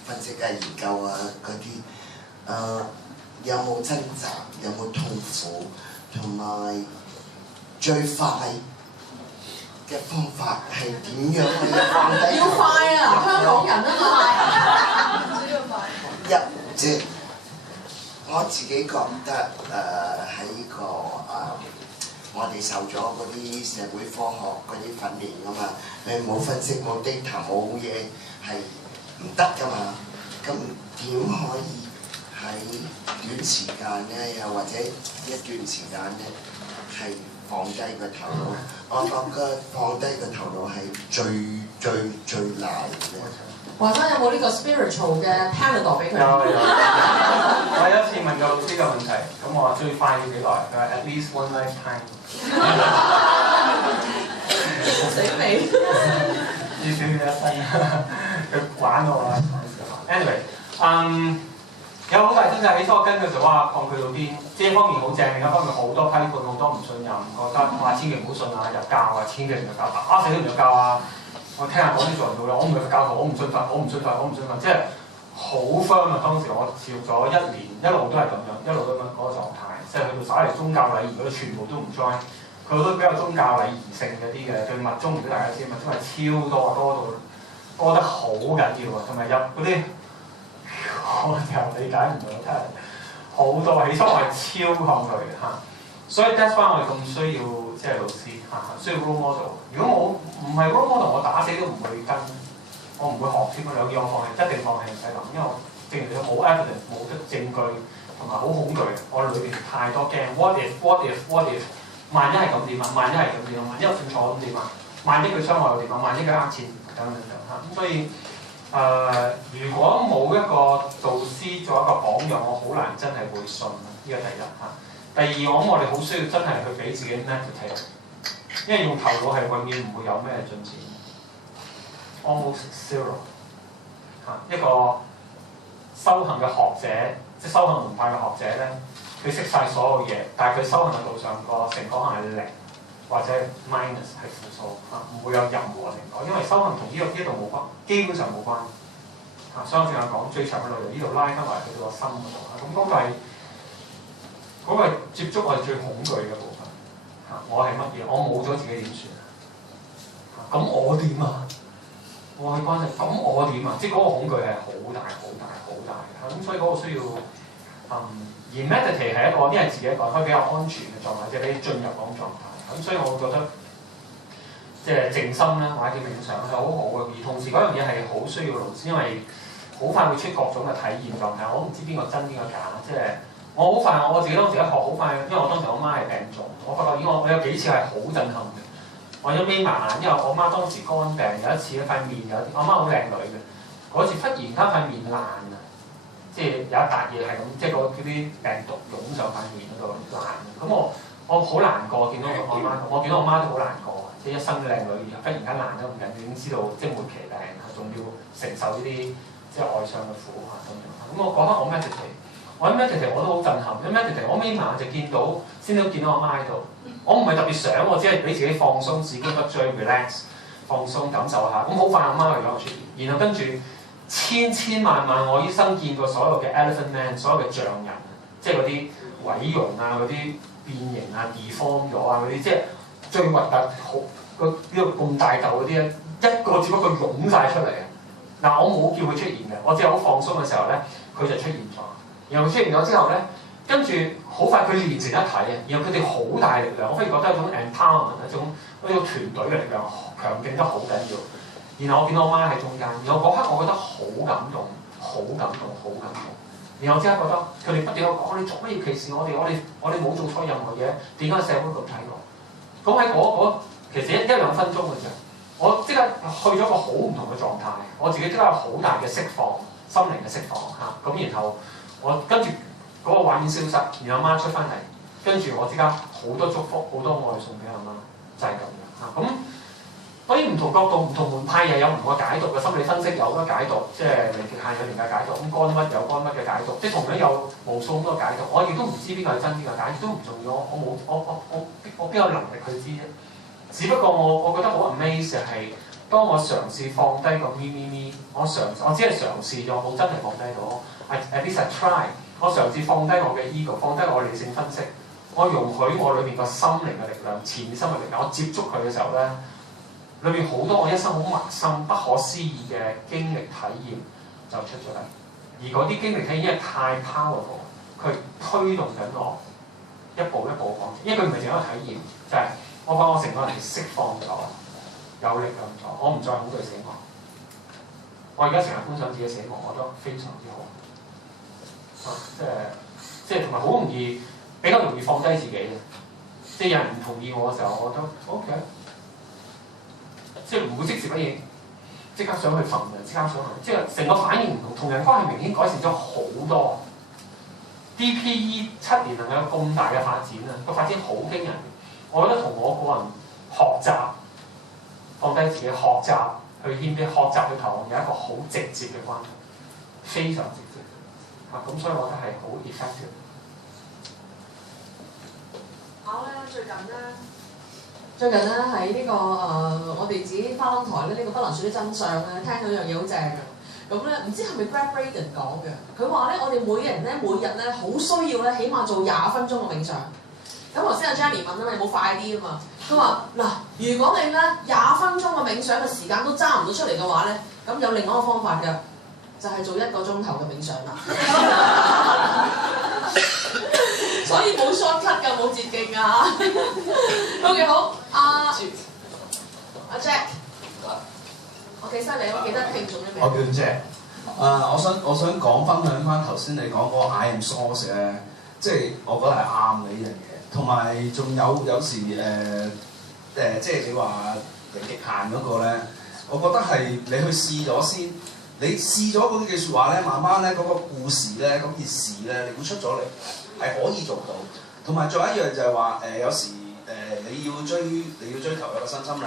分析啊、研究啊嗰啲，有冇掙扎，有冇痛苦，同埋最快嘅方法係點樣去放低？要快啊！香港人啊嘛。即我我自己覺得喺我哋受咗嗰啲社會科學嗰啲訓練㗎嘛，你冇分析冇 data 冇嘢係唔得㗎嘛。咁點可以喺短時間咧，又或者一段時間咧，係放低個頭腦？我覺得放低個頭腦係最難嘅。華生有冇呢個 spiritual 嘅 Panadol 俾佢？有。我有一次問個老師嘅問題，咁我話最快要幾耐？佢話 at least one lifetime。死你！至少要一生。佢玩我啦。Anyway， 有好大掙扎起初跟嘅時候，哇抗拒到邊？即係一方面好正，另一方面好多批判，好多唔信任，覺得話千祈唔好信啊，入教啊，千祈唔入教，打死都唔入教啊！我聽下講啲做唔到啦，我唔係教徒，我唔信佛，我唔信佛，我唔信佛，即係好 firm 啊！當時我持續咗1年，一路都係咁樣，一路都咁樣嗰個狀態，即係去到稍為宗教禮儀嗰度，全部都唔 join。佢好多比較宗教禮儀性嗰啲嘅，對密宗唔知大家知，密宗係超多啊，多得好緊要啊，同埋入嗰啲，我就理解唔到，真係好多。起初我係超抗拒嘅嚇。所以 that's why 我哋咁需要即係老師嚇，需要 role model。如果我唔係 role model，我打死都唔會跟，我唔會學添。有叫我放棄，一定放棄唔使諗，因為我正如你冇 evidence，冇證據，同埋好恐懼。我裏邊太多驚 ，what if，萬一係咁點啊？萬一係咁點啊？萬一我信錯咁點啊？萬一佢傷害我點啊？萬一佢呃錢等等嚇。咁所以如果冇一個導師做一個榜樣，我好難真係會信呢個第一嚇。第二，我哋好需要真係去俾自己 meditate， 因為用頭腦係永遠唔會有咩進展 ，almost zero 嚇。一個修行嘅學者，即係修行門派嘅學者咧，佢識晒所有嘢，但係佢修行嘅路上個成果可能係0或者 minus 係負數嚇，唔會有任何成果，因為修行同呢度冇關，基本上冇關嚇。所以我正係講最長嘅路由呢度拉翻埋去到個心嗰度嚇，咁嗰個係。嗰個接觸係最恐懼嘅部分嚇，我係乜嘢？我冇咗自己點算啊？咁我點啊？我去關心，咁我點啊？即係嗰個恐懼係好大嘅嚇，咁所以嗰個需要而 meditate 係一個，因為自己一個可以比較安全嘅狀態，即係你進入嗰種狀態。咁所以我覺得即係靜心咧，或者叫冥想係好好嘅，而同時嗰樣嘢係好需要老師，因為好快會出各種嘅體驗狀態。我唔知邊個真邊個假，即係。我好快，我自己當時一學好快，因為我當時我媽係病重，我發覺我有幾次係好震撼嘅。我一眯埋眼，因為我媽當時肝病，有一次咧塊面有啲，我媽好靚女嘅，嗰次忽然間塊面爛啊，即係有一笪嘢係咁，即係嗰啲病毒湧上塊面嗰度爛。咁我好難過，見到我媽，我見到我媽都好難過，即係一生嘅靚女，忽然間爛得咁緊要，已經知道即係末期病，仲要承受呢啲即係外傷嘅苦嚇咁樣。咁我覺得我 meditate。我喺 meditate 我都好震撼，喺 meditate 我眯埋眼就見到，先都見到我媽喺度。我唔係特別想，我只係俾自己放鬆，自己不追 relax， 放鬆感受下。咁好快我媽個樣出現，然後跟住千萬我醫生見過所有嘅 elephant man， 所有嘅象人，即係嗰啲毀容啊、嗰啲變形啊、deform 咗啊嗰啲，即係最核突好呢個咁大嚿嗰啲咧，一個只不過湧晒出嚟啊！嗱，我冇叫佢出現嘅，我只係好放鬆嘅時候咧，佢就出現咗。然後出現咗之後咧，跟住好快佢連成一體啊！然後佢哋好大力量，我反而覺得一種 empowerment， 一種團隊嘅力量，強勁得好緊要。然後我見到我媽喺中間，然後嗰刻我覺得好感動。然後即刻覺得佢哋不斷講：你做乜要歧視我哋？我哋冇做錯任何嘢，點解社會咁睇我？咁喺其實一兩分鐘嘅啫，我即刻去咗個好唔同嘅狀態，我自己即刻有好大嘅釋放，心靈嘅釋放嚇。咁然後。我跟住嗰個畫面消失，然後阿媽出翻嚟，跟住我即刻好多祝福、好多愛送俾阿媽，就係咁樣嚇。咁當然唔同角度、唔同門派又有唔同嘅解讀嘅，心理分析有得解讀，即係零極限有零嘅解讀。咁肝乜有肝乜嘅解讀，即係同樣有無數咁多解讀。我亦都唔知邊個係真，邊個係假，亦都唔重要。我邊有能力去知啫？只不過我覺得好 amazed 係，當我嘗試放低個咪，我只係嘗試咗，冇真係放低到。At least I try。我嘗試放低我嘅 ego， 放低我理性分析，我容許我裏面個心靈嘅力量、潛意識嘅力量，我接觸佢嘅時候咧，裏面好多我一生好陌生、不可思議嘅經歷體驗就出咗嚟。而嗰啲經歷體驗因為太 powerful，佢佢推動緊我一步一步往前，因為佢唔係淨係一個體驗，就係、我發我成個人係釋放咗，有力量咗，我唔再恐懼死亡。我而家成日觀想自己死亡，我覺得非常之好。即係同埋好容易比較容易放低自己嘅，即係有人唔同意我嘅時候，我覺得 OK， 即係唔會即時不應，即刻想去瞓嘅，即刻想去，即係成個反應唔同，同人關係明顯改善咗好多。DPE 7年能夠有咁大嘅發展啊，個發展好驚人。我覺得同我個人學習放低自己，學習去謙卑，學習去投降有一個好直接嘅關係，非常直接。咁所以我覺得係好 effective。我咧最近咧喺呢個我哋自己花燈台咧呢個不能説的真相咧，聽到一樣嘢好正嘅。咁咧唔知係咪 Greg Braden 講嘅？佢話咧我哋每日咧好需要咧，起碼做20分鐘嘅冥想。咁頭先阿 Jenny 問啊嘛，有冇快啲啊嘛？佢話嗱，如果你咧20分鐘嘅冥想嘅時間都揸唔到出嚟嘅話咧，咁有另外一個方法嘅。就係做1個鐘頭嘅冥想啦，所以冇 shortcut 㗎，冇捷徑㗎。OK 好，阿 Jack， 我幾犀利，我記得聽眾嘅名。我叫 Jack。我想講分享翻頭先你講嗰個 I am source 咧，即係我覺得係啱嘅呢樣嘢。同埋仲有時即係你話極限嗰個咧，我覺得係你去試咗先。你試咗嗰啲嘅説話咧，慢慢咧嗰個故事咧，嗰件事咧，你會出咗嚟，係可以做到。同埋仲有一樣就係話有時你要追求一個身心靈，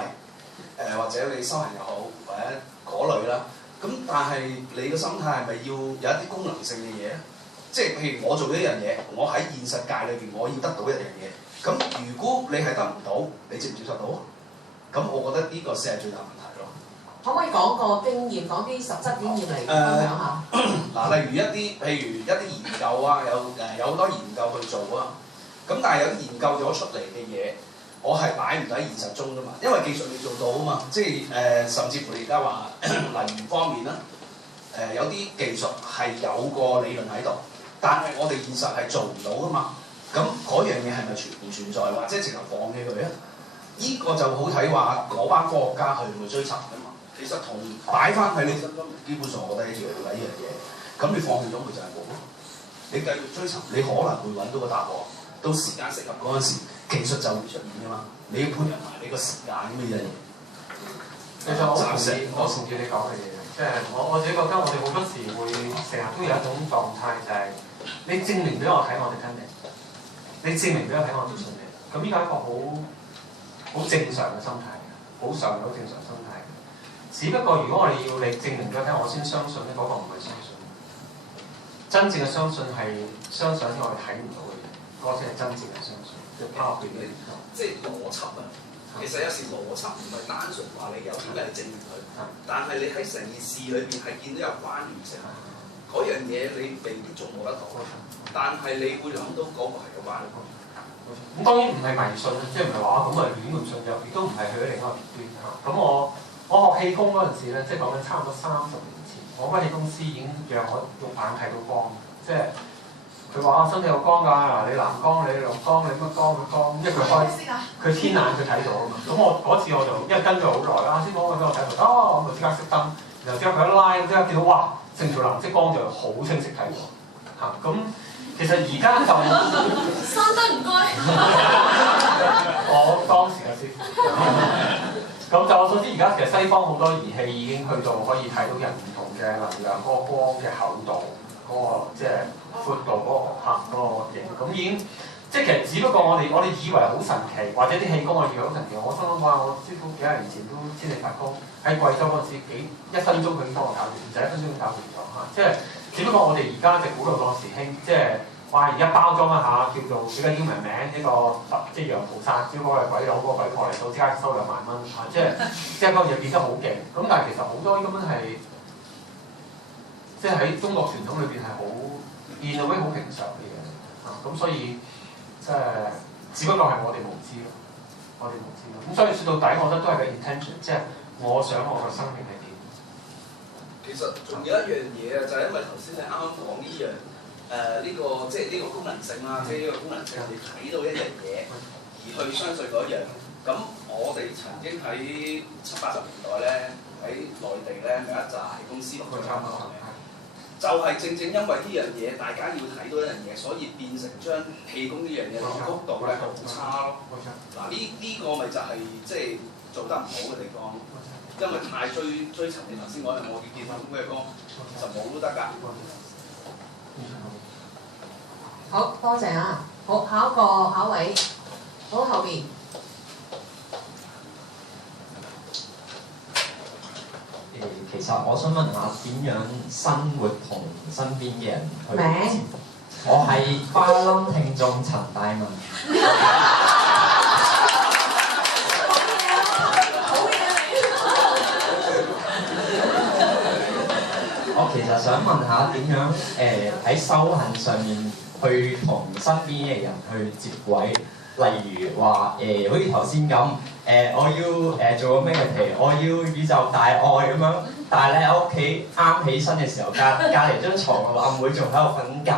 或者你修行又好，或者嗰類啦。咁但係你個心態係咪要有一啲功能性嘅嘢咧？即係譬如我做呢樣嘢，我喺現實界裏邊我要得到一樣嘢。咁如果你係得唔到，你接唔接受到？咁我覺得呢個先係最大問題咯。可唔可以講個經驗，講啲實質經驗嚟分享下？嗱，例如譬如一啲研究啊，有好多研究去做啊。咁但係有啲研究咗出嚟嘅嘢，我係擺唔到喺現實中噶嘛，因為技術未做到啊嘛。即係甚至乎你而家話能源方面啦，有啲技術係有個理論喺度，但係我哋現實係做唔到噶嘛。咁嗰樣嘢係咪存唔存在，或者直頭放棄佢啊？呢個就好睇話嗰班科學家去唔去追尋噶嘛。其實同擺翻喺你身邊，基本上我覺得一樣嘅呢樣嘢。咁你放棄咗，咪就係冇咯。你繼續追尋，你可能會揾到個答案。到時間適合嗰陣時，技術就會出現噶嘛。你要配合埋你個時間咁嘅嘢。其實我同意你講嘅嘢，即係我自己覺得，我哋好多時會成日都有一種狀態，就係你證明俾我睇，我哋跟你；你證明俾我睇，我哋信你。咁呢個係一個好正常嘅心態，好常有正常心態。只不過如果我哋要你證明俾我睇，我先相信咧，嗰個唔係相信。真正嘅相信係相信啲我哋睇唔到嘅嘢，嗰個先係真正嘅相信。即係邏輯啊！其實有時邏輯唔係單純話你有點解你證明佢，但係你喺成件事裏邊係見到有關聯性。嗰樣嘢你未必做冇得到，但係你會諗到嗰個係有關聯。咁當然唔係迷信，即係唔係話咁啊亂咁信入，亦都唔係去咗另一個極端嚇。咁我學氣功嗰陣時咧，即係講緊差唔多30年前，我間氣功師已經讓我用眼睇到光，即係佢話身體有光㗎，你藍光、你綠光、你乜光乜光，因為佢開佢天眼佢睇到啊嘛。咁我嗰次我就因為跟咗好耐啦，師傅佢俾我睇到，我咪即刻熄燈，然後之後佢一拉，即刻見到哇，成條藍色光就好清晰睇到嚇。咁其實而家就閂燈唔該。我當時嘅師傅。咁就我所知，而家其實西方好多儀器已經去到可以睇到人唔同嘅能量，嗰個光嘅厚度，嗰個即係闊度，嗰個嗰個型，咁已經即係其實只不過我哋以為好神奇，或者啲氣功我以為好神奇。我心諗哇，我師傅幾廿年前都千里發功，喺貴州嗰陣時1分鐘佢已經幫我搞掂，就1分鐘已經搞掂咗嚇。即係只不過我哋而家就古來嗰時興，即係哇而家包裝一下叫做比較英文名呢個即係楊菩薩，只不過係鬼佬嗰個鬼婆嚟到，即刻收2萬蚊嚇，即係嗰樣嘢變得好勁。咁但係其實好多根本係即係喺中國傳統裏邊係好變到好平常嘅嘢嚇，咁所以即係只不過係我哋無知咯，我哋無知咯。咁所以説到底，我覺得都係個 intention， 即係我想我嘅生命係點。其實仲有一樣嘢啊，就係因為頭先你啱啱講呢樣，呢個即係呢個功能性啦，即係呢個功能性，你睇到一樣嘢而去相信嗰樣。咁我哋曾經喺70、80年代咧，喺內地咧有一紮公司落去參考嘅，就係正正因為呢樣嘢，大家要睇到一樣嘢，所以變成將氣功呢樣嘢嘅曲度咧好差咯。嗱呢個咪就係即係做得唔好嘅地方，因為太追尋你頭先講嘅我要見到咩歌就冇都得㗎。好多謝啊！好，下一位，好後邊。其實我想問下點樣生活同身邊嘅人去接？我係巴冧聽眾陳大文。我其實想問下點樣喺修行上面去同身邊嘅人去接軌，例如話好似頭先咁我要做個咩題，我要宇宙大愛咁樣，但係你喺屋企啱起身嘅時候，隔離張床嘅阿妹仲喺度瞓覺，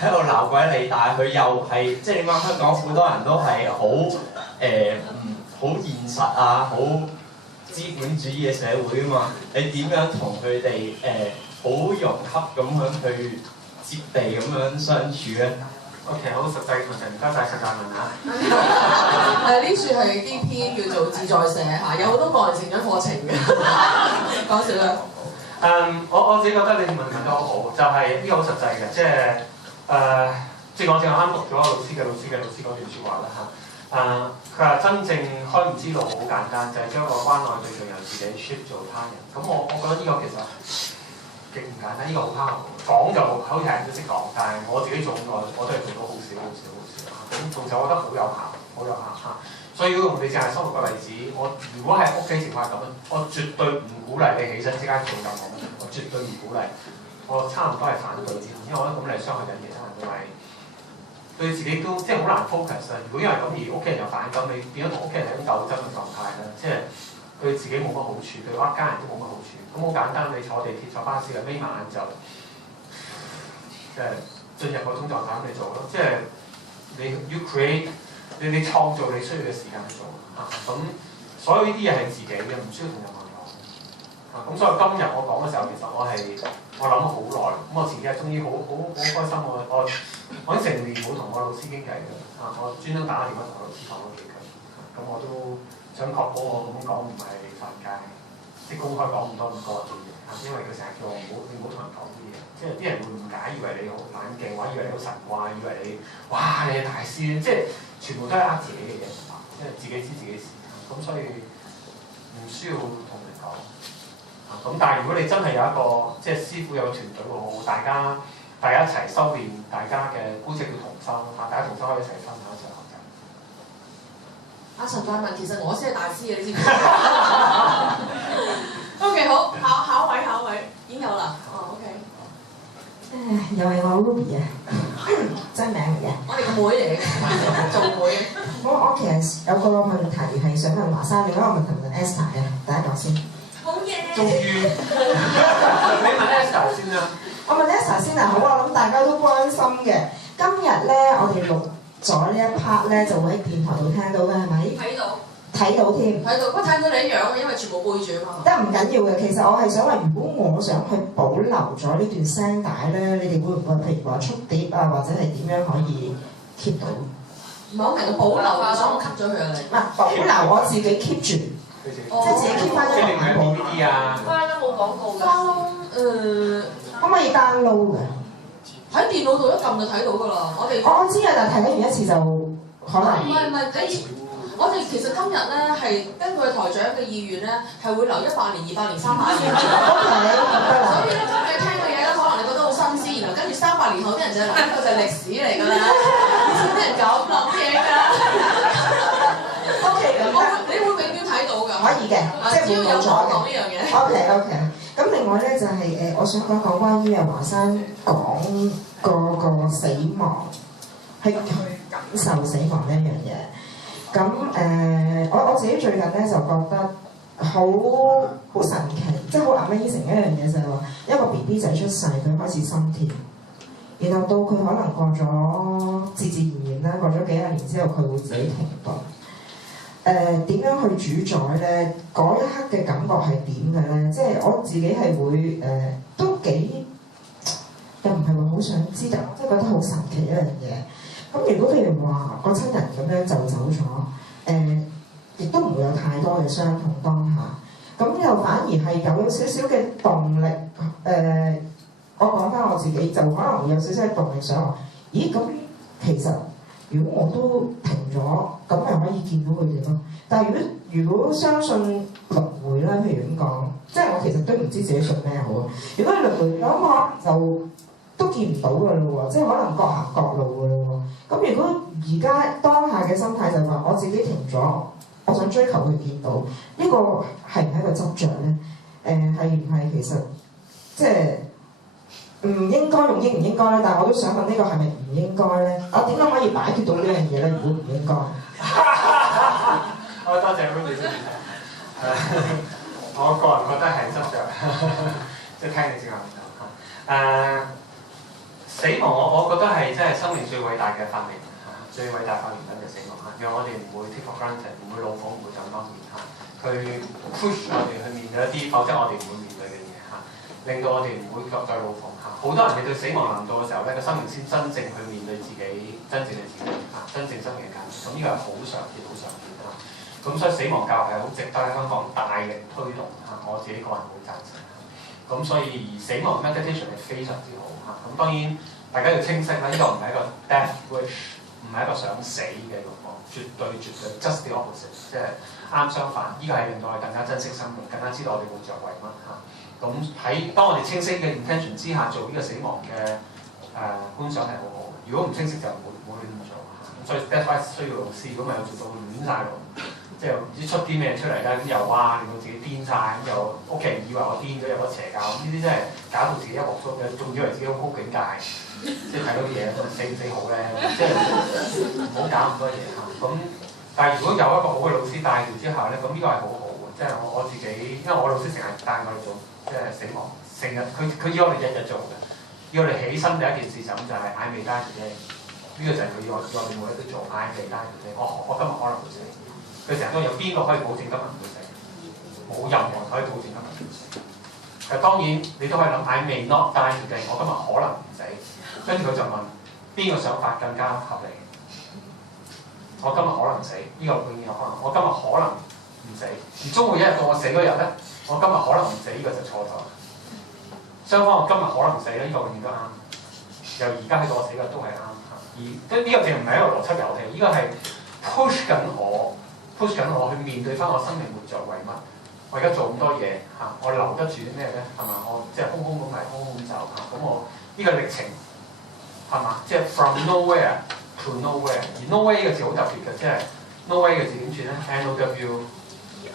喺度鬧鬼你，但係佢又係即係點講？香港好多人都係好現實啊，好資本主義嘅社會啊嘛，你點樣同佢哋好融洽咁樣去接地咁樣相處咧 ？OK， 好實際同人唔該晒實際問下。呢處係啲篇叫做自在社嚇，有好多個人成長課程嘅。講笑啦。我自己覺得你問得好好，就係呢個好實際嘅，即係即係我正啱讀咗老師嗰段説話啦嚇。佢話真正開悟之路好簡單，就係將個關愛對象由自己 shift 做他人。咁我覺得呢個其實極唔簡單，呢個好拋講就好似係人都識講，但係我自己做咁耐，我都係做到好少。咁仲有我覺得好有效嚇。所以如果用你淨係生活個例子，我如果係屋企情況咁樣，我絕對唔鼓勵你起身即刻做任何嘢，我絕對唔鼓勵。我差唔多係反對添，因為我覺得咁你係傷害緊其他人，同埋對自己都即係好難 focus 啊。如果因為咁而屋企人又反感，你變咗同屋企人係一種鬥爭嘅狀態啦，即係對自己冇乜好處，對一家人都冇乜好處。咁好簡單，你坐地鐵坐巴士啊，眯埋眼就即係進入嗰種狀態咁你做咯，即係你 you create。你創造你需要嘅時間去做咁所有呢啲嘢係自己嘅，唔需要同任何人講咁所以今日我講嘅時候，其實我諗咗好耐。咁我前幾日終於好開心，我成年冇同我老師傾偈嘅我專登打個電話同我老師講咗幾句。咁我都想確保我咁講唔係犯戒，即係公開講咁多咁個人嘅嘢因為佢成日叫我唔好同人講啲嘢，即係啲人會誤解，以為你好冷靜，或者以為你好神怪，以為你哇你係大師，即係全部都係自己嘅嘢，即係自己知自己事。咁所以唔需要同人講。咁但係如果你真係有一個即係師傅有個團隊好，大家一齊修練，大家嘅姑且叫同修，大家同修可以一齊分享一齊學習。阿陳大文，其實我先係大師嘅，你知唔知？OK， 好，下一位，已經有啦。OK。又係我 Ruby 啊，真名嚟嘅。我哋個妹嚟嘅，做妹。我其實有個問題係想問華山，另外一個問題問 Esther 嘅，第一個先。好嘢。終於，你問 Esther 先啦。我問 Esther 先啊，好啊，我諗大家都關心嘅。今日咧，我哋錄咗呢一 part 咧，就會喺電台度聽到嘅，係咪？睇到。睇到添，不過睇到你樣嘅，因為全部背住啊嘛。得唔緊要嘅，其實我係想話，如果我想去保留咗呢段聲帶咧，你哋會唔會譬如話出碟啊，或者係點樣可以 keep 到？唔係好明，保留啊，所以我 cut 咗佢啊你。唔係保留，我自己 keep 住，即係自己 keep 翻一個版本。翻啦冇廣告㗎。可唔可以 download 嘅？喺電腦度一撳就睇到㗎啦。我知啊，但係睇完一次就可能。唔係我哋其實今日咧係根據台長嘅意願咧，係會留100年、200年、300年。所以咧，今日聽嘅嘢咧，可能你覺得好新鮮，然後跟住300年後啲人就係呢個就係歷史嚟㗎啦。以前啲人咁諗嘢㗎。OK， 你會永遠睇到㗎。可以嘅，即係只要有我講呢樣嘢。OK。咁另外咧就係我想講關於華山講個死亡，去感受死亡呢一樣嘢。咁我自己最近咧就覺得好神奇，即係好 amazing 一樣嘢就係話一個 BB 仔出世，佢開始心跳，然後到佢可能過咗自自然然啦，過咗幾廿年之後，佢會自己停頓。點樣去主宰咧？嗰一刻嘅感覺係點嘅咧？即係我自己係會都幾又唔係話好想知道，即係覺得好神奇一樣嘢。咁如果譬如話個親人咁樣就走咗，亦都唔會有太多嘅傷痛當下，咁又反而係有少少嘅動力。我講翻我自己就可能會有少少嘅動力想話，咦咁其實如果我都停咗，咁咪可以見到佢哋咯。但係如果相信輪迴啦，譬如咁講，即係我其實都唔知自己信咩好。如果係輪迴咁，可能就都見唔到㗎咯喎，即係可能各行各路㗎咯喎。咁如果而家當下嘅心態就係話，我自己停咗，我想追求佢見到，呢個係唔係一個執着咧？係唔係其實即係唔應該用應唔應該咧？但係我都想問呢個係咪唔應該咧？我點解可以擺脫到呢樣嘢咧？如果唔應該，好多謝 Ruby 先生。我個人覺得係執着，即係聽你之後死亡我覺得係真係生命最偉大嘅發明，最偉大發明品就死亡讓我哋唔會 take for granted，唔會老火，唔會咁當然佢 push 我哋去面對一啲否則我哋唔會面對嘅嘢令到我哋唔會再老火好多人面對死亡臨到嘅時候咧，個生命先真正去面對自己真正嘅自己真正生命嘅價值。咁呢個係好常見，好常見咁所以死亡教育係好值得喺香港大力推動我自己個人好贊成。咁所以而死亡 meditation 係非常之好咁當然大家要清晰啦，呢個唔係一個 death wish， 唔係一個想死嘅慾望，絕對 just the opposite， 即係啱相反。呢個係令到我哋更加珍惜生命，更加知道我哋活着為乜咁喺當我哋清晰嘅 intention 之下做呢個死亡嘅觀想係好好。如果唔清晰就唔會亂咁做。所以 that's why 需要老師，如果咪有做到亂晒咯，即係唔知出啲咩出嚟啦，咁又哇令到自己癲晒，咁又屋企人以為我癲咗有個邪教，咁呢啲真係搞到自己一鑊粥嘅，仲以為自己好高境界，即係睇到啲嘢死唔死好咧，即係唔好搞咁多嘢咁但係如果有一個好嘅老師帶住之後咧，咁呢個係好好嘅，即係我自己，因為我老師成日帶我哋做即係死亡，成日佢要我哋日日做嘅，要我哋起身第一件事就係I may die today。呢個就係佢要我哋每日都做I may die today。我今日可能會死，佢成日都有邊個可以保證今日唔會死？冇任何人可以保證今日唔會死。當然你都可以諗I may not die today，我今日可能唔死。跟住佢就問邊個想法更加合理？我今日可能死，呢個永遠有可能。我今日可能唔死，而終會一日到我死嗰日咧，我今日可能唔死，呢個就錯咗。相反，我今日可能死咧，呢個永遠都啱。由而家喺到我死嘅都係啱。而呢個淨唔係一個邏輯遊戲，呢個係 push 緊我去面對翻我生命活着為乜？我而家做咁多嘢我留得住啲咩咧？係嘛？我即係空空咁嚟，空空咁走咁我呢個歷程係嘛？即係 from nowhere to nowhere。而 nowhere 呢個字好特別嘅，即係 nowhere 嘅字點轉咧 ？N-O-W-H-E-R，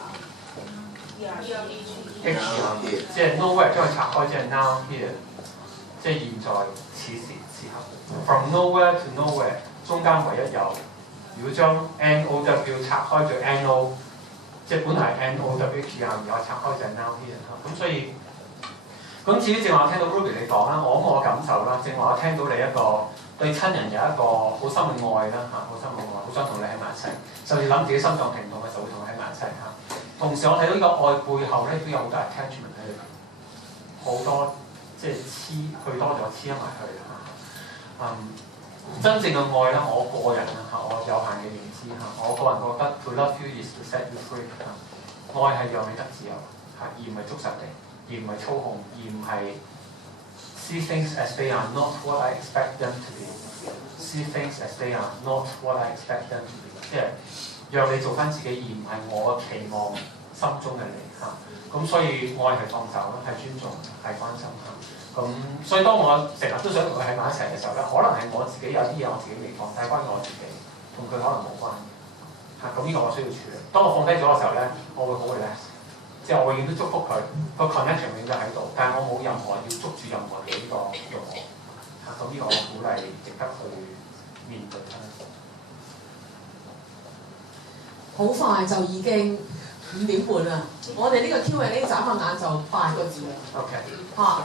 即係 nowhere 將佢拆開，即係 now here， 即係現在此時此刻。From nowhere to nowhere， 中間唯一有。如果將 N-O-W 拆開做 N-O， 即係本來係 N-O-W-H-E-R， 而我拆開就係 now here。咁所以，咁至於正話我聽到 Ruby 你講啦，我感受啦，正話我聽到你一個對親人有一個好深嘅愛啦好深嘅愛，好想同你喺埋一齊，甚至諗自己心臟停痛嘅時候會同你喺埋一齊同時我睇到呢個愛背後咧都有好多 attachment 喺裏邊，好多即係去多咗黐埋去真正嘅愛咧，我個人我有限嘅認知我個人覺得 to love you is to set you free 愛係讓你得自由而唔係捉實你，而唔係操控，而唔係 see things as they are not what I expect them to be， see things as they are not what I expect them to be， 即係讓你做翻自己，而唔係我期望心中嘅你咁所以愛係放手啦，係尊重，係關心咁所以當我成日都想同佢喺埋一齊嘅時候咧，可能係我自己有啲嘢我自己未放，但係關於我自己，同佢可能冇關咁呢個我需要處理。當我放低咗嘅時候咧，我會好 relax， 即係我永遠都祝福佢個 connection 永遠都喺度，但係我冇任何要捉住任何嘅呢個慾望咁呢個我鼓勵值得去面對好快就已經5點半啦，我哋呢個 Q&A 眨下眼就8個字啦。OK。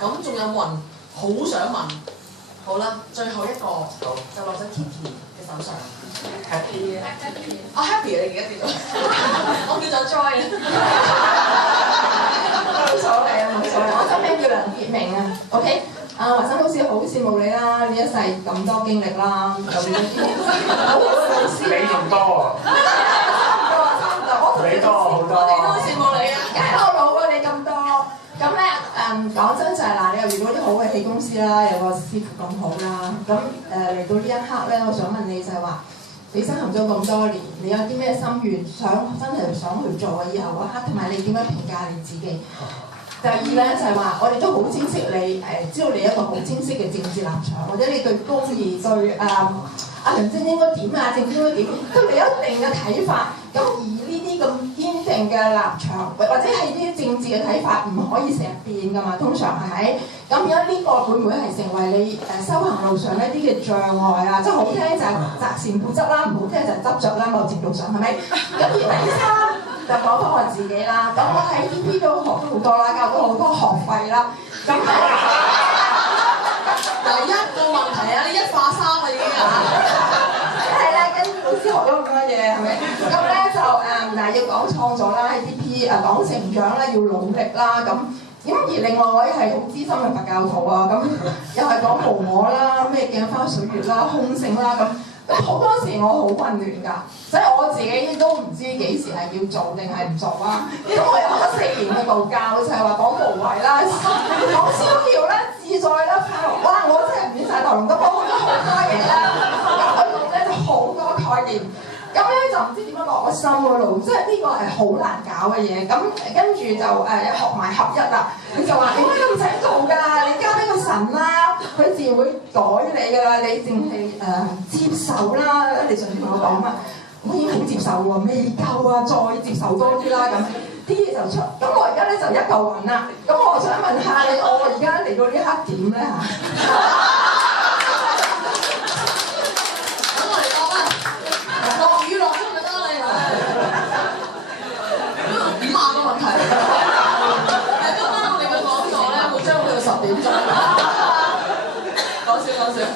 咁仲有冇人好想問？好啦，最後一個就落咗 Kiki 嘅手上。Happy 啊 Happy 你而家叫做，我叫咗 Joy 冇所謂啊，冇所謂。我個名叫梁潔明啊 ，OK。華生老師好羨慕你啦，呢一世咁多經歷啦，咁好好嘅老師。你仲多啊？差唔多，你多好多。我哋都好羨慕你啊！梗係我老過你咁多。咁咧講真就係嗱，你又遇到啲好嘅氣功師啦，有個師傅咁好啦。咁嚟到呢一刻咧，我想問你就係話，你修行咗咁多年，你有啲咩心願真係想去做啊？以後嗰刻，同埋你點樣評價你自己？第二咧就係話，我哋都好清晰你知道你一個好清晰嘅政治立場，或者你對公義對阿梁振英應該點啊，政府應該點，都你有一定嘅睇法。咁而呢啲咁堅定嘅立場，或者係呢啲政治嘅睇法，唔可以成日變噶嘛，通常係咪？咁而家呢個會唔會係成為你修行路上一啲嘅障礙啊？即係好聽就係擇善固執啦，唔好聽就係執着啦，某程度上係咪？咁而第三就講翻我自己啦。咁我喺 DP 都學咗好多啦，交咗好多學費啦。咁第一個問題啊，你1化3啊已經啊！係啦，跟住老師學咗咁多嘢係咪？咁咧就要講創作啦，喺 DP 講成長啦，要努力啦咁。而另外我又係好資深嘅佛教徒啊，咁又係講無我啦，咩鏡花水月啦、空性啦咁。咁好多時我好混亂㗎，所以我自己都唔知幾時係要做定係唔做啊。咁我又學咗4年嘅道教，就係話講無為啦、講逍遙啦、自在啦、快樂。哇！我真係唔知晒頭龍咁，我學咗好多嘢啦。咁佢講咧就好多概念。咁咧就唔知點樣落個心嗰度，即係呢個係好難搞嘅嘢。咁跟住就學埋合一啦。佢就話：你乜都唔使做㗎，你交俾個神啦，佢自然會改你㗎啦。你淨係接受啦。你上次同我講乜？我已經好接受喎，未夠啊，再接受多啲啦。咁啲嘢就出。咁我而家咧就一嚿雲啦。咁我想問下你，我而家嚟到呢一刻點咧嚇？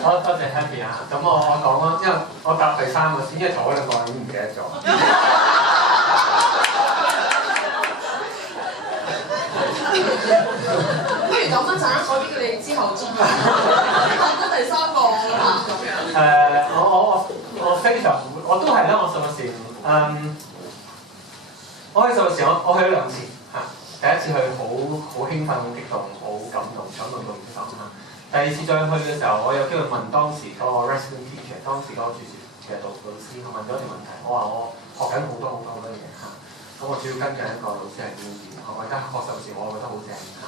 好，多謝 Happy 啊！咁我講啦，因為我答第3個先，因為頭嗰2個我已經唔記得咗。不如咁樣陣間嗰啲你之後先答咗第3個啦咁樣。我非常，我都係啦，我受嘅時，我去受嘅時我去咗2次嚇，第一次去好興奮、好激動、好感動，想到唔爽嚇。第2次再去嘅時候，我有機會問當時個 resident teacher， 當時個駐駐嘅導師，我問咗一條問題，我話我學緊好多嘢嚇，咁我主要跟緊一個老師係點點，我而家學受時我覺得好正嚇，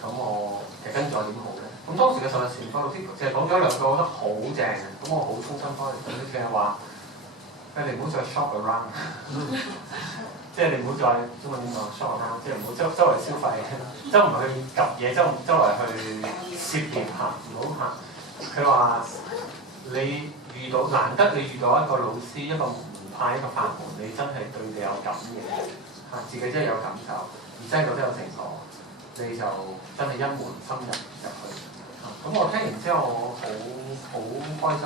咁我其實跟住我點好咧？咁當時嘅受時個老師淨係講咗2句，我覺得好正嘅，咁我好衷心幫你，咁佢係話：你唔好再 shop around， 即係你唔好再中文點講 shop around， 即係唔好周圍消費，周圍去及嘢，周圍去涉獵嚇，唔好嚇。佢話你難得你遇到一個老師，一個門派，一個法門，你真係對你有感嘅嚇，自己真係有感受，而真係覺得有成果，你就真係一門深入去嚇。咁我聽完之後，我好開心，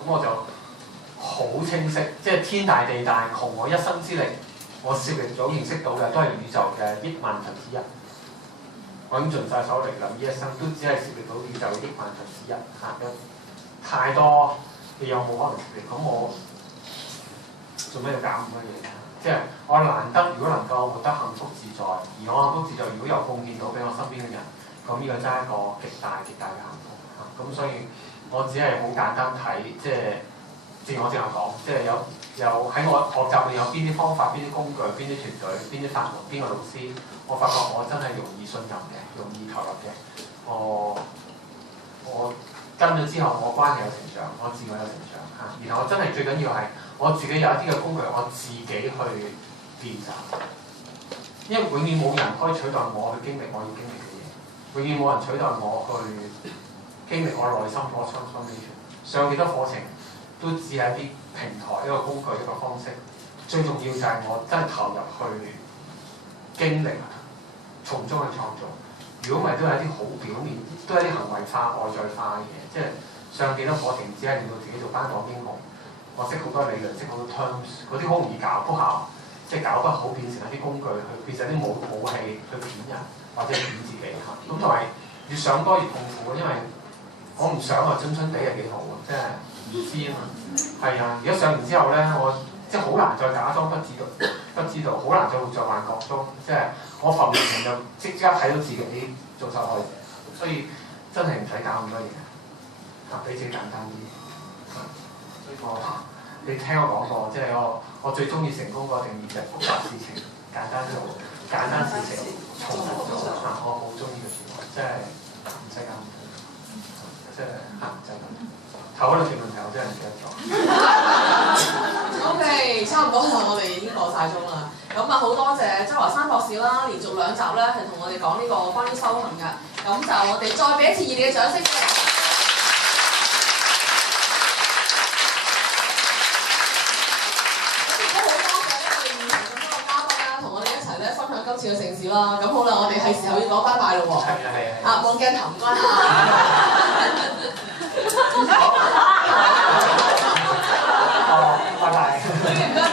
咁我就好清晰，即係天大地大，窮我一生之力，我涉獵到認識到嘅都係宇宙嘅億萬分之一。我已經盡晒所有力量，呢一生都只係涉獵到宇宙嘅億萬分之一嚇，有太多你有冇可能涉獵？咁我做咩要搞咁多嘢？即係我難得，如果能夠活得幸福自在，而我幸福自在，如果有貢獻到俾我身邊嘅人，咁呢個真係一個極大嘅幸福嚇。咁所以我只係好簡單睇，即係正如我正話講，即係有喺我學習裏有邊啲方法、邊啲工具、邊啲團隊、邊啲法門、邊個老師。我發覺我真係容易信任嘅，容易投入嘅。我跟咗之後，我關係有成長，我自我有成長嚇。然後我真係最緊要係我自己有一啲嘅工具，我自己去練習。因為永遠冇人可以取代我去經歷我要經歷嘅嘢，永遠冇人取代我去經歷我內心嗰個 transformation。上幾多課程都只係一啲平台、一個工具、一個方式。最重要就係我真係投入去經歷。從中去創造，而如果唔係都係一啲好表面，都係啲行為化、外在化嘅嘢，即係上幾多課程只係令到自己做班房英雄。我識好多理論，識好多 terms，嗰啲好容易搞不效，即係搞不好變成一啲工具去變成一啲武器去騙人或者騙自己嚇。咁同埋越上多越痛苦，因為我唔上啊，春春地係幾好啊，即係唔知啊嘛。係啊，而家上完之後咧，我即係好難再假裝不知道，好難再活在幻覺中。即係我浮面前就即刻睇到自己做受害者，所以真係唔使搞咁多嘢，嚇俾自己簡單啲。所以你聽我講過，即係我最中意成功個定義就係複雜事情簡單做，簡單事情重複做嚇，我好中意嘅詞語，即係唔使搞咁多，即係嚇就係咁。頭嗰兩條問題我真係唔記得咗。OK， 差唔多啦，我哋已經過晒鐘啦。咁啊，好多謝周華山博士啦，連續2集咧係同我哋講呢個關於修行嘅。咁就我哋再俾一次熱烈嘅掌聲。今次嘅盛事啦，咁好啦，我哋係時候要講拜拜咯喎。係啊，望鏡頭唔該嚇。